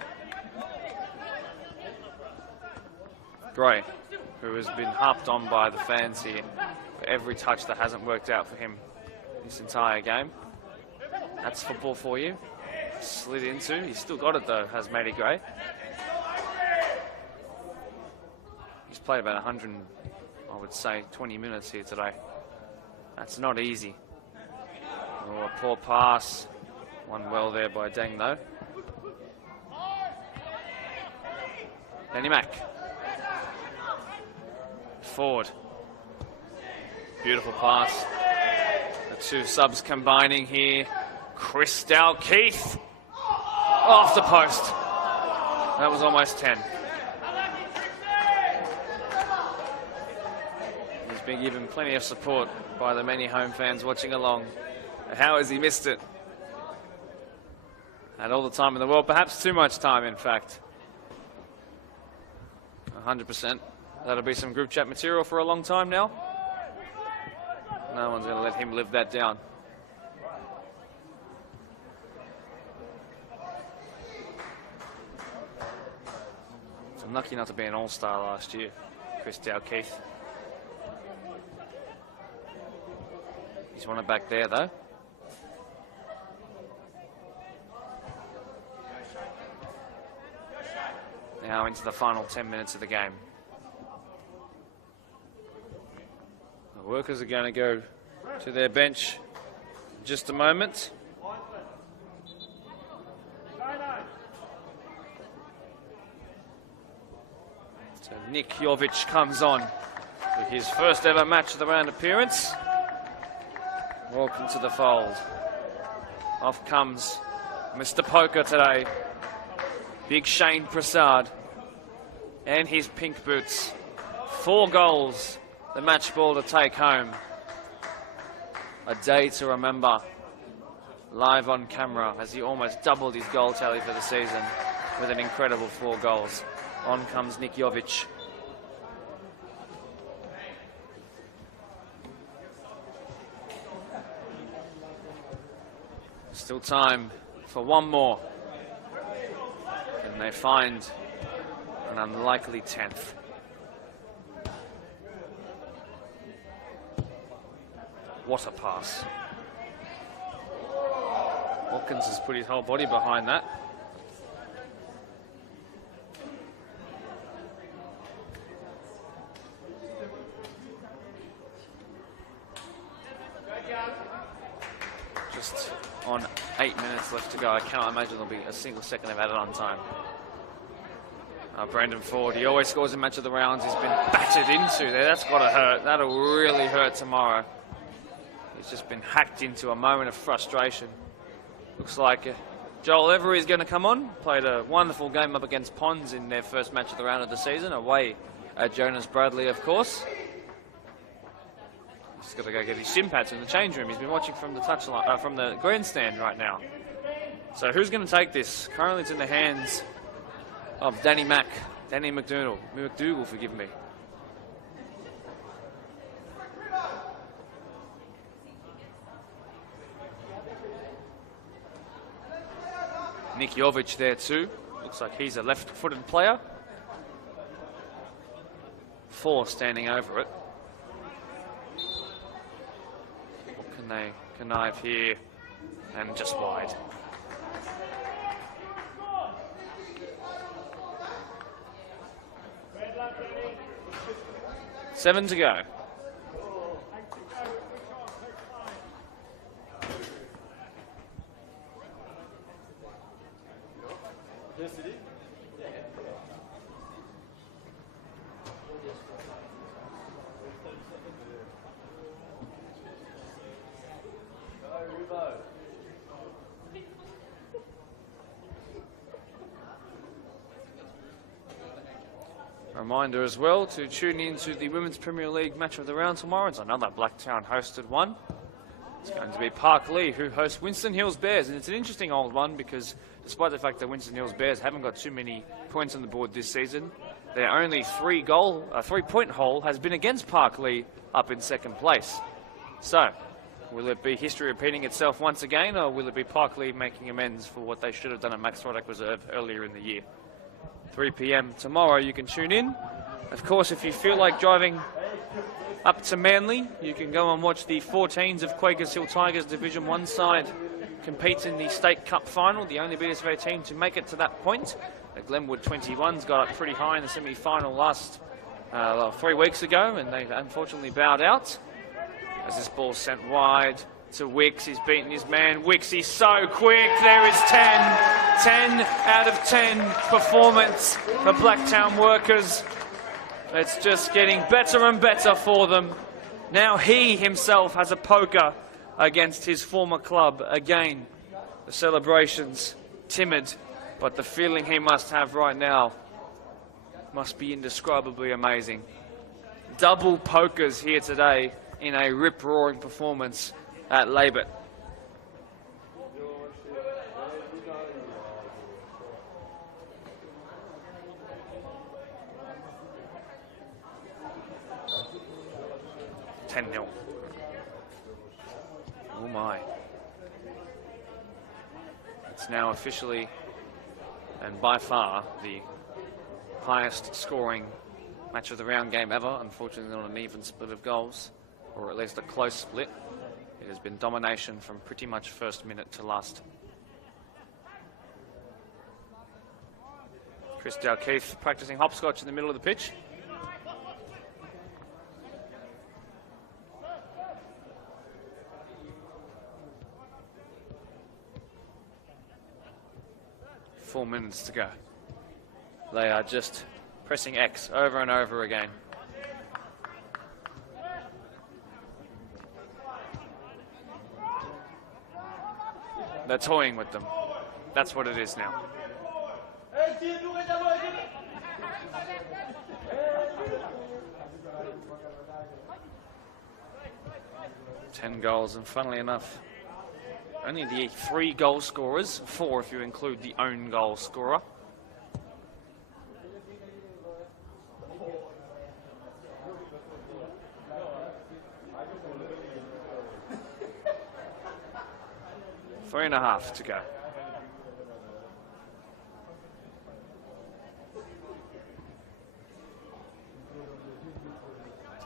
Gray, who has been harped on by the fans here for every touch that hasn't worked out for him this entire game. That's football for you. Slid into. He's still got it though, has Matty Gray. He's played about 100, I would say, 20 minutes here today. That's not easy. Oh, a poor pass. One well there by Deng though. Danny Mack. Forward. Beautiful pass. The two subs combining here. Chris Dalkeith. Off the post. That was almost 10. He's been given plenty of support by the many home fans watching along. How has he missed it? Had all the time in the world, perhaps too much time in fact. 100%. That'll be some group chat material for a long time now. No one's going to let him live that down. So I'm lucky not to be an all-star last year, Chris Dalkeith. He's won it back there though. Now into the final 10 minutes of the game. The workers are going to go to their bench in just a moment. So Nick Jovic comes on for his first ever match of the round appearance. Welcome to the fold. Off comes Mr. Poker today. Big Shane Prasad. And his pink boots. 4 goals. The match ball to take home. A day to remember. Live on camera as he almost doubled his goal tally for the season with an incredible 4 goals. On comes Nick Jovic. Still time for one more. Can they find an unlikely 10th? What a pass. Watkins has put his whole body behind that. Just on 8 minutes left to go. I cannot imagine there'll be a single second of added on time. Brandon Ford, he always scores in match of the rounds. He's been battered into there. That's got to hurt. That'll really hurt tomorrow. He's just been hacked into a moment of frustration. Looks like Joel Every is going to come on. Played a wonderful game up against Ponds in their first match of the round of the season. Away at Jonas Bradley, of course. He's got to go get his shin pads in the change room. He's been watching from the touchline, from the grandstand right now. So who's going to take this? Currently it's in the hands of Danny McDougall, forgive me. Nick Jovic there too. Looks like he's a left-footed player. 4 standing over it. What can they connive here? And just wide. Seven to go. Reminder as well to tune in to the Women's Premier League match of the round tomorrow. It's another Blacktown hosted one. It's going to be Park Lee who hosts Winston Hills Bears, and it's an interesting old one because despite the fact that Winston Hills Bears haven't got too many points on the board this season, their only 3-point haul has been against Park Lee up in second place. So Will it be history repeating itself once again, or will it be Parkley making amends for what they should have done at Max Roddick Reserve earlier in the year? 3 p.m. tomorrow, you can tune in. Of course, if you feel like driving up to Manly, you can go and watch the 14s of Quakers Hill Tigers Division 1 side compete in the State Cup final, the only BDSFA team to make it to that point. The Glenwood 21s got up pretty high in the semi-final last 3 weeks ago, and they unfortunately bowed out. As this ball sent wide to Wicks, he's beaten his man. Wicks, he's so quick. There is 10 out of 10 performance for Blacktown Workers. It's just getting better and better for them. Now he himself has a poker against his former club. Again, the celebrations timid, but the feeling he must have right now must be indescribably amazing. Double pokers here today in a rip-roaring performance at Laybutt. $10-0. Oh my. It's now officially and by far the highest scoring match of the round game ever. Unfortunately not an even split of goals, or at least a close split. It has been domination from pretty much first minute to last. Chris Dalkeith practicing hopscotch in the middle of the pitch. Four minutes to go. They are just pressing X over and over again. They're toying with them. That's what it is now. 10 goals, and funnily enough, only the 3 goal scorers, 4 if you include the own goal scorer. Three and a half to go.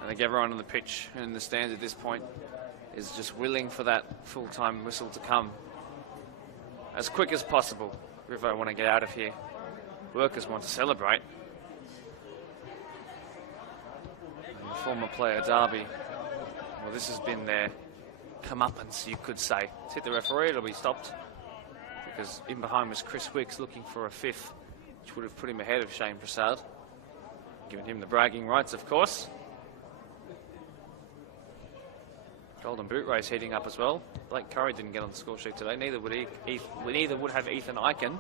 I think everyone on the pitch and in the stands at this point is just willing for that full-time whistle to come as quick as possible. River want to get out of here. Workers want to celebrate. And the former player Darby, well, this has been their comeuppance, you could say. It's hit the referee, it'll be stopped, because in behind was Chris Wicks looking for a 5th, which would have put him ahead of Shane Prasad, giving him the bragging rights, of course. Golden boot race heating up as well. Blake Curry didn't get on the score sheet today. Neither would have Ethan Eichen.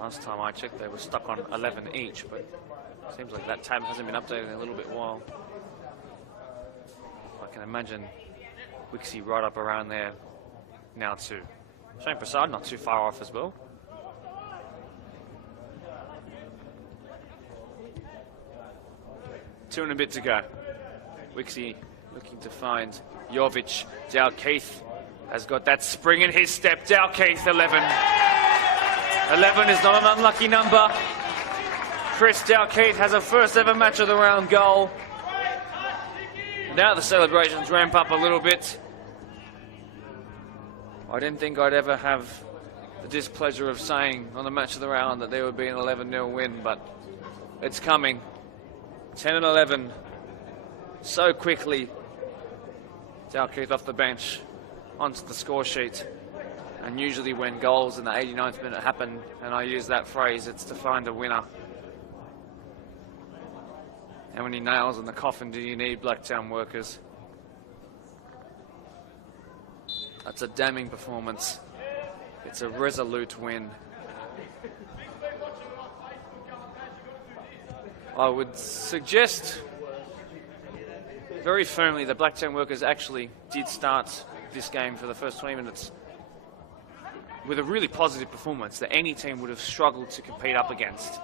Last time I checked, they were stuck on 11 each, but it seems like that tab hasn't been updated in a little bit while. I can imagine Wixie right up around there now too. Shane Prasad not too far off as well. Two and a bit to go. Wixie looking to find Jovic. Dalkeith has got that spring in his step. Dalkeith 11. 11 is not an unlucky number. Chris Dalkeith has a first ever match of the round goal. Now the celebrations ramp up a little bit. I didn't think I'd ever have the displeasure of saying on the match of the round that there would be an 11-0 win, but it's coming. 10 and 11. So quickly. Dalkeith off the bench onto the score sheet. And usually when goals in the 89th minute happen, and I use that phrase, it's to find a winner. How many nails in the coffin do you need, Blacktown Workers? That's a damning performance. It's a resolute win. I would suggest very firmly that Blacktown Workers actually did start this game for the first 20 minutes with a really positive performance that any team would have struggled to compete up against.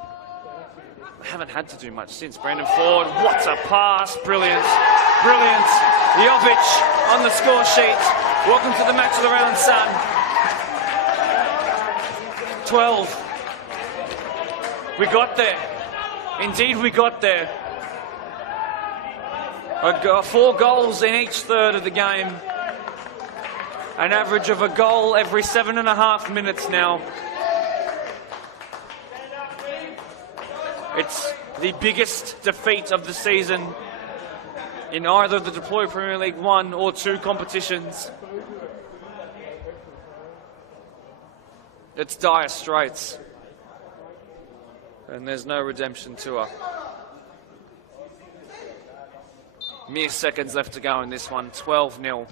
haven't had to do much since. Brandon Ford, what a pass. Brilliant. Brilliant. Jovic on the score sheet. Welcome to the match of the round, son. 12. We got there. Indeed, we got there. 4 goals in each third of the game. An average of a goal every 7.5 minutes now. It's the biggest defeat of the season in either the Deploy Premier League 1 or 2 competitions. It's dire straits. And there's no redemption tour. Mere seconds left to go in this one. 12-0.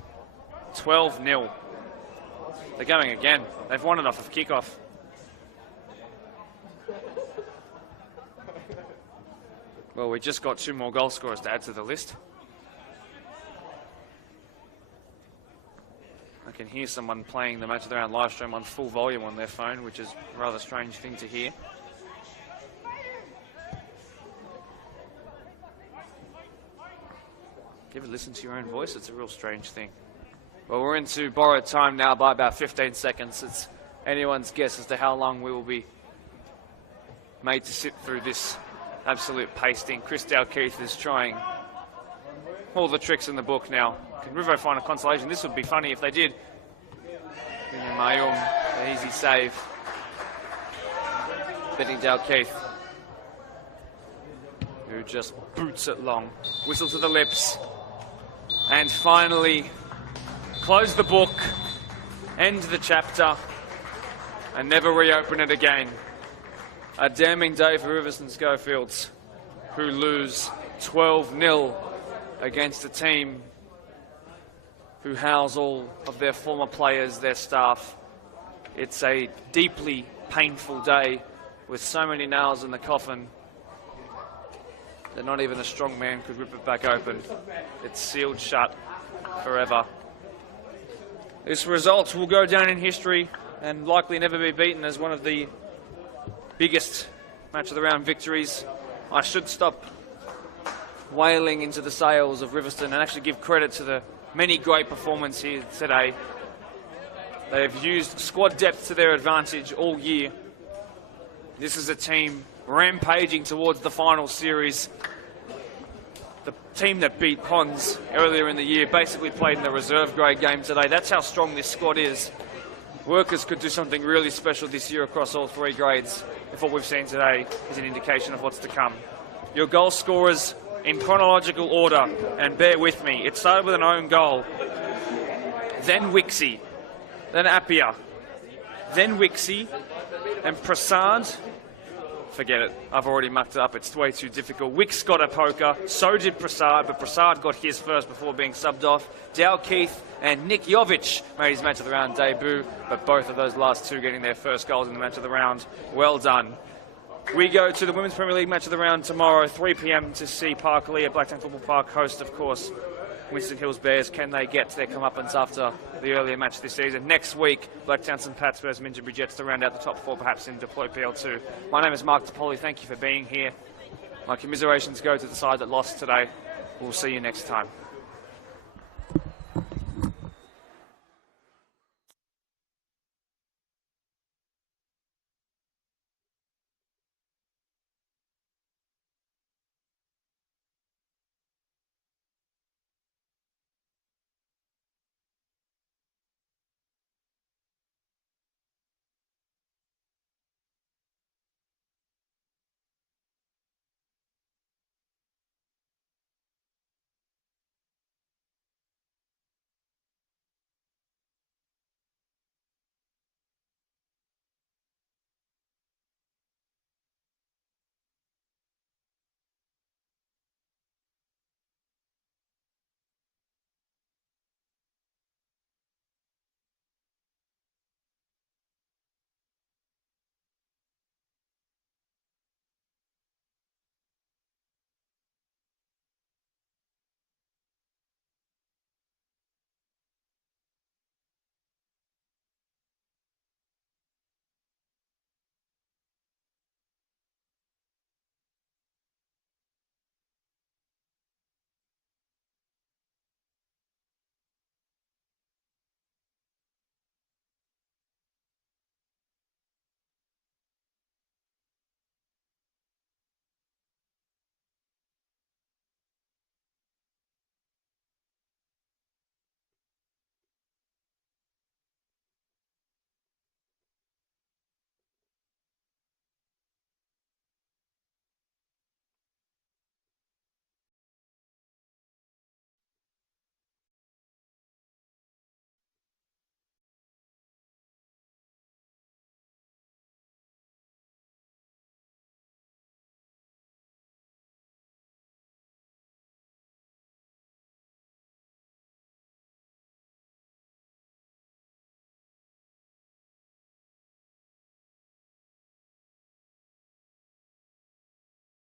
12-0. They're going again. They've won it off of kickoff. Well, we just got 2 more goal scorers to add to the list. I can hear someone playing the Match of the Round live stream on full volume on their phone, which is a rather strange thing to hear. Give a listen to your own voice, it's a real strange thing. Well, we're into borrowed time now by about 15 seconds. It's anyone's guess as to how long we will be made to sit through this absolute pasting. Chris Dalkeith is trying all the tricks in the book now. Can Rivo find a consolation? This would be funny if they did. Mayum, the easy save. Betting Dalkeith, who just boots it long. Whistle to the lips. And finally, close the book, end the chapter, and never reopen it again. A damning day for Riverstone Schofields, who lose 12-0 against a team who house all of their former players, their staff. It's a deeply painful day with so many nails in the coffin that not even a strong man could rip it back open. It's sealed shut forever. This result will go down in history and likely never be beaten as one of the biggest Match of the Round victories. I should stop wailing into the sails of Riverstone and actually give credit to the many great performances here today. They have used squad depth to their advantage all year. This is a team rampaging towards the final series. The team that beat Ponds earlier in the year basically played in the reserve grade game today. That's how strong this squad is. Workers could do something really special this year across all 3 grades if what we've seen today is an indication of what's to come. Your goal scorers in chronological order, and bear with me, it started with an own goal, then Wixie, then Appia, then Wixie, and Prasad. Forget it, I've already mucked it up, it's way too difficult. Wix got a poker, so did Prasad, but Prasad got his first before being subbed off. Dalkeith and Nick Jovic made his Match of the Round debut, but both of those last 2 getting their first goals in the Match of the Round. Well done. We go to the Women's Premier League Match of the Round tomorrow, 3 p.m. to see Park Lee at Blacktown Football Park host, of course, Winston Hills Bears. Can they get their comeuppance after the earlier match this season? Next week, Blacktown St Pat's versus Minterbury Jets to round out the top 4, perhaps in Deploy PL2. My name is Mark DePoli. Thank you for being here. My commiserations go to the side that lost today. We'll see you next time.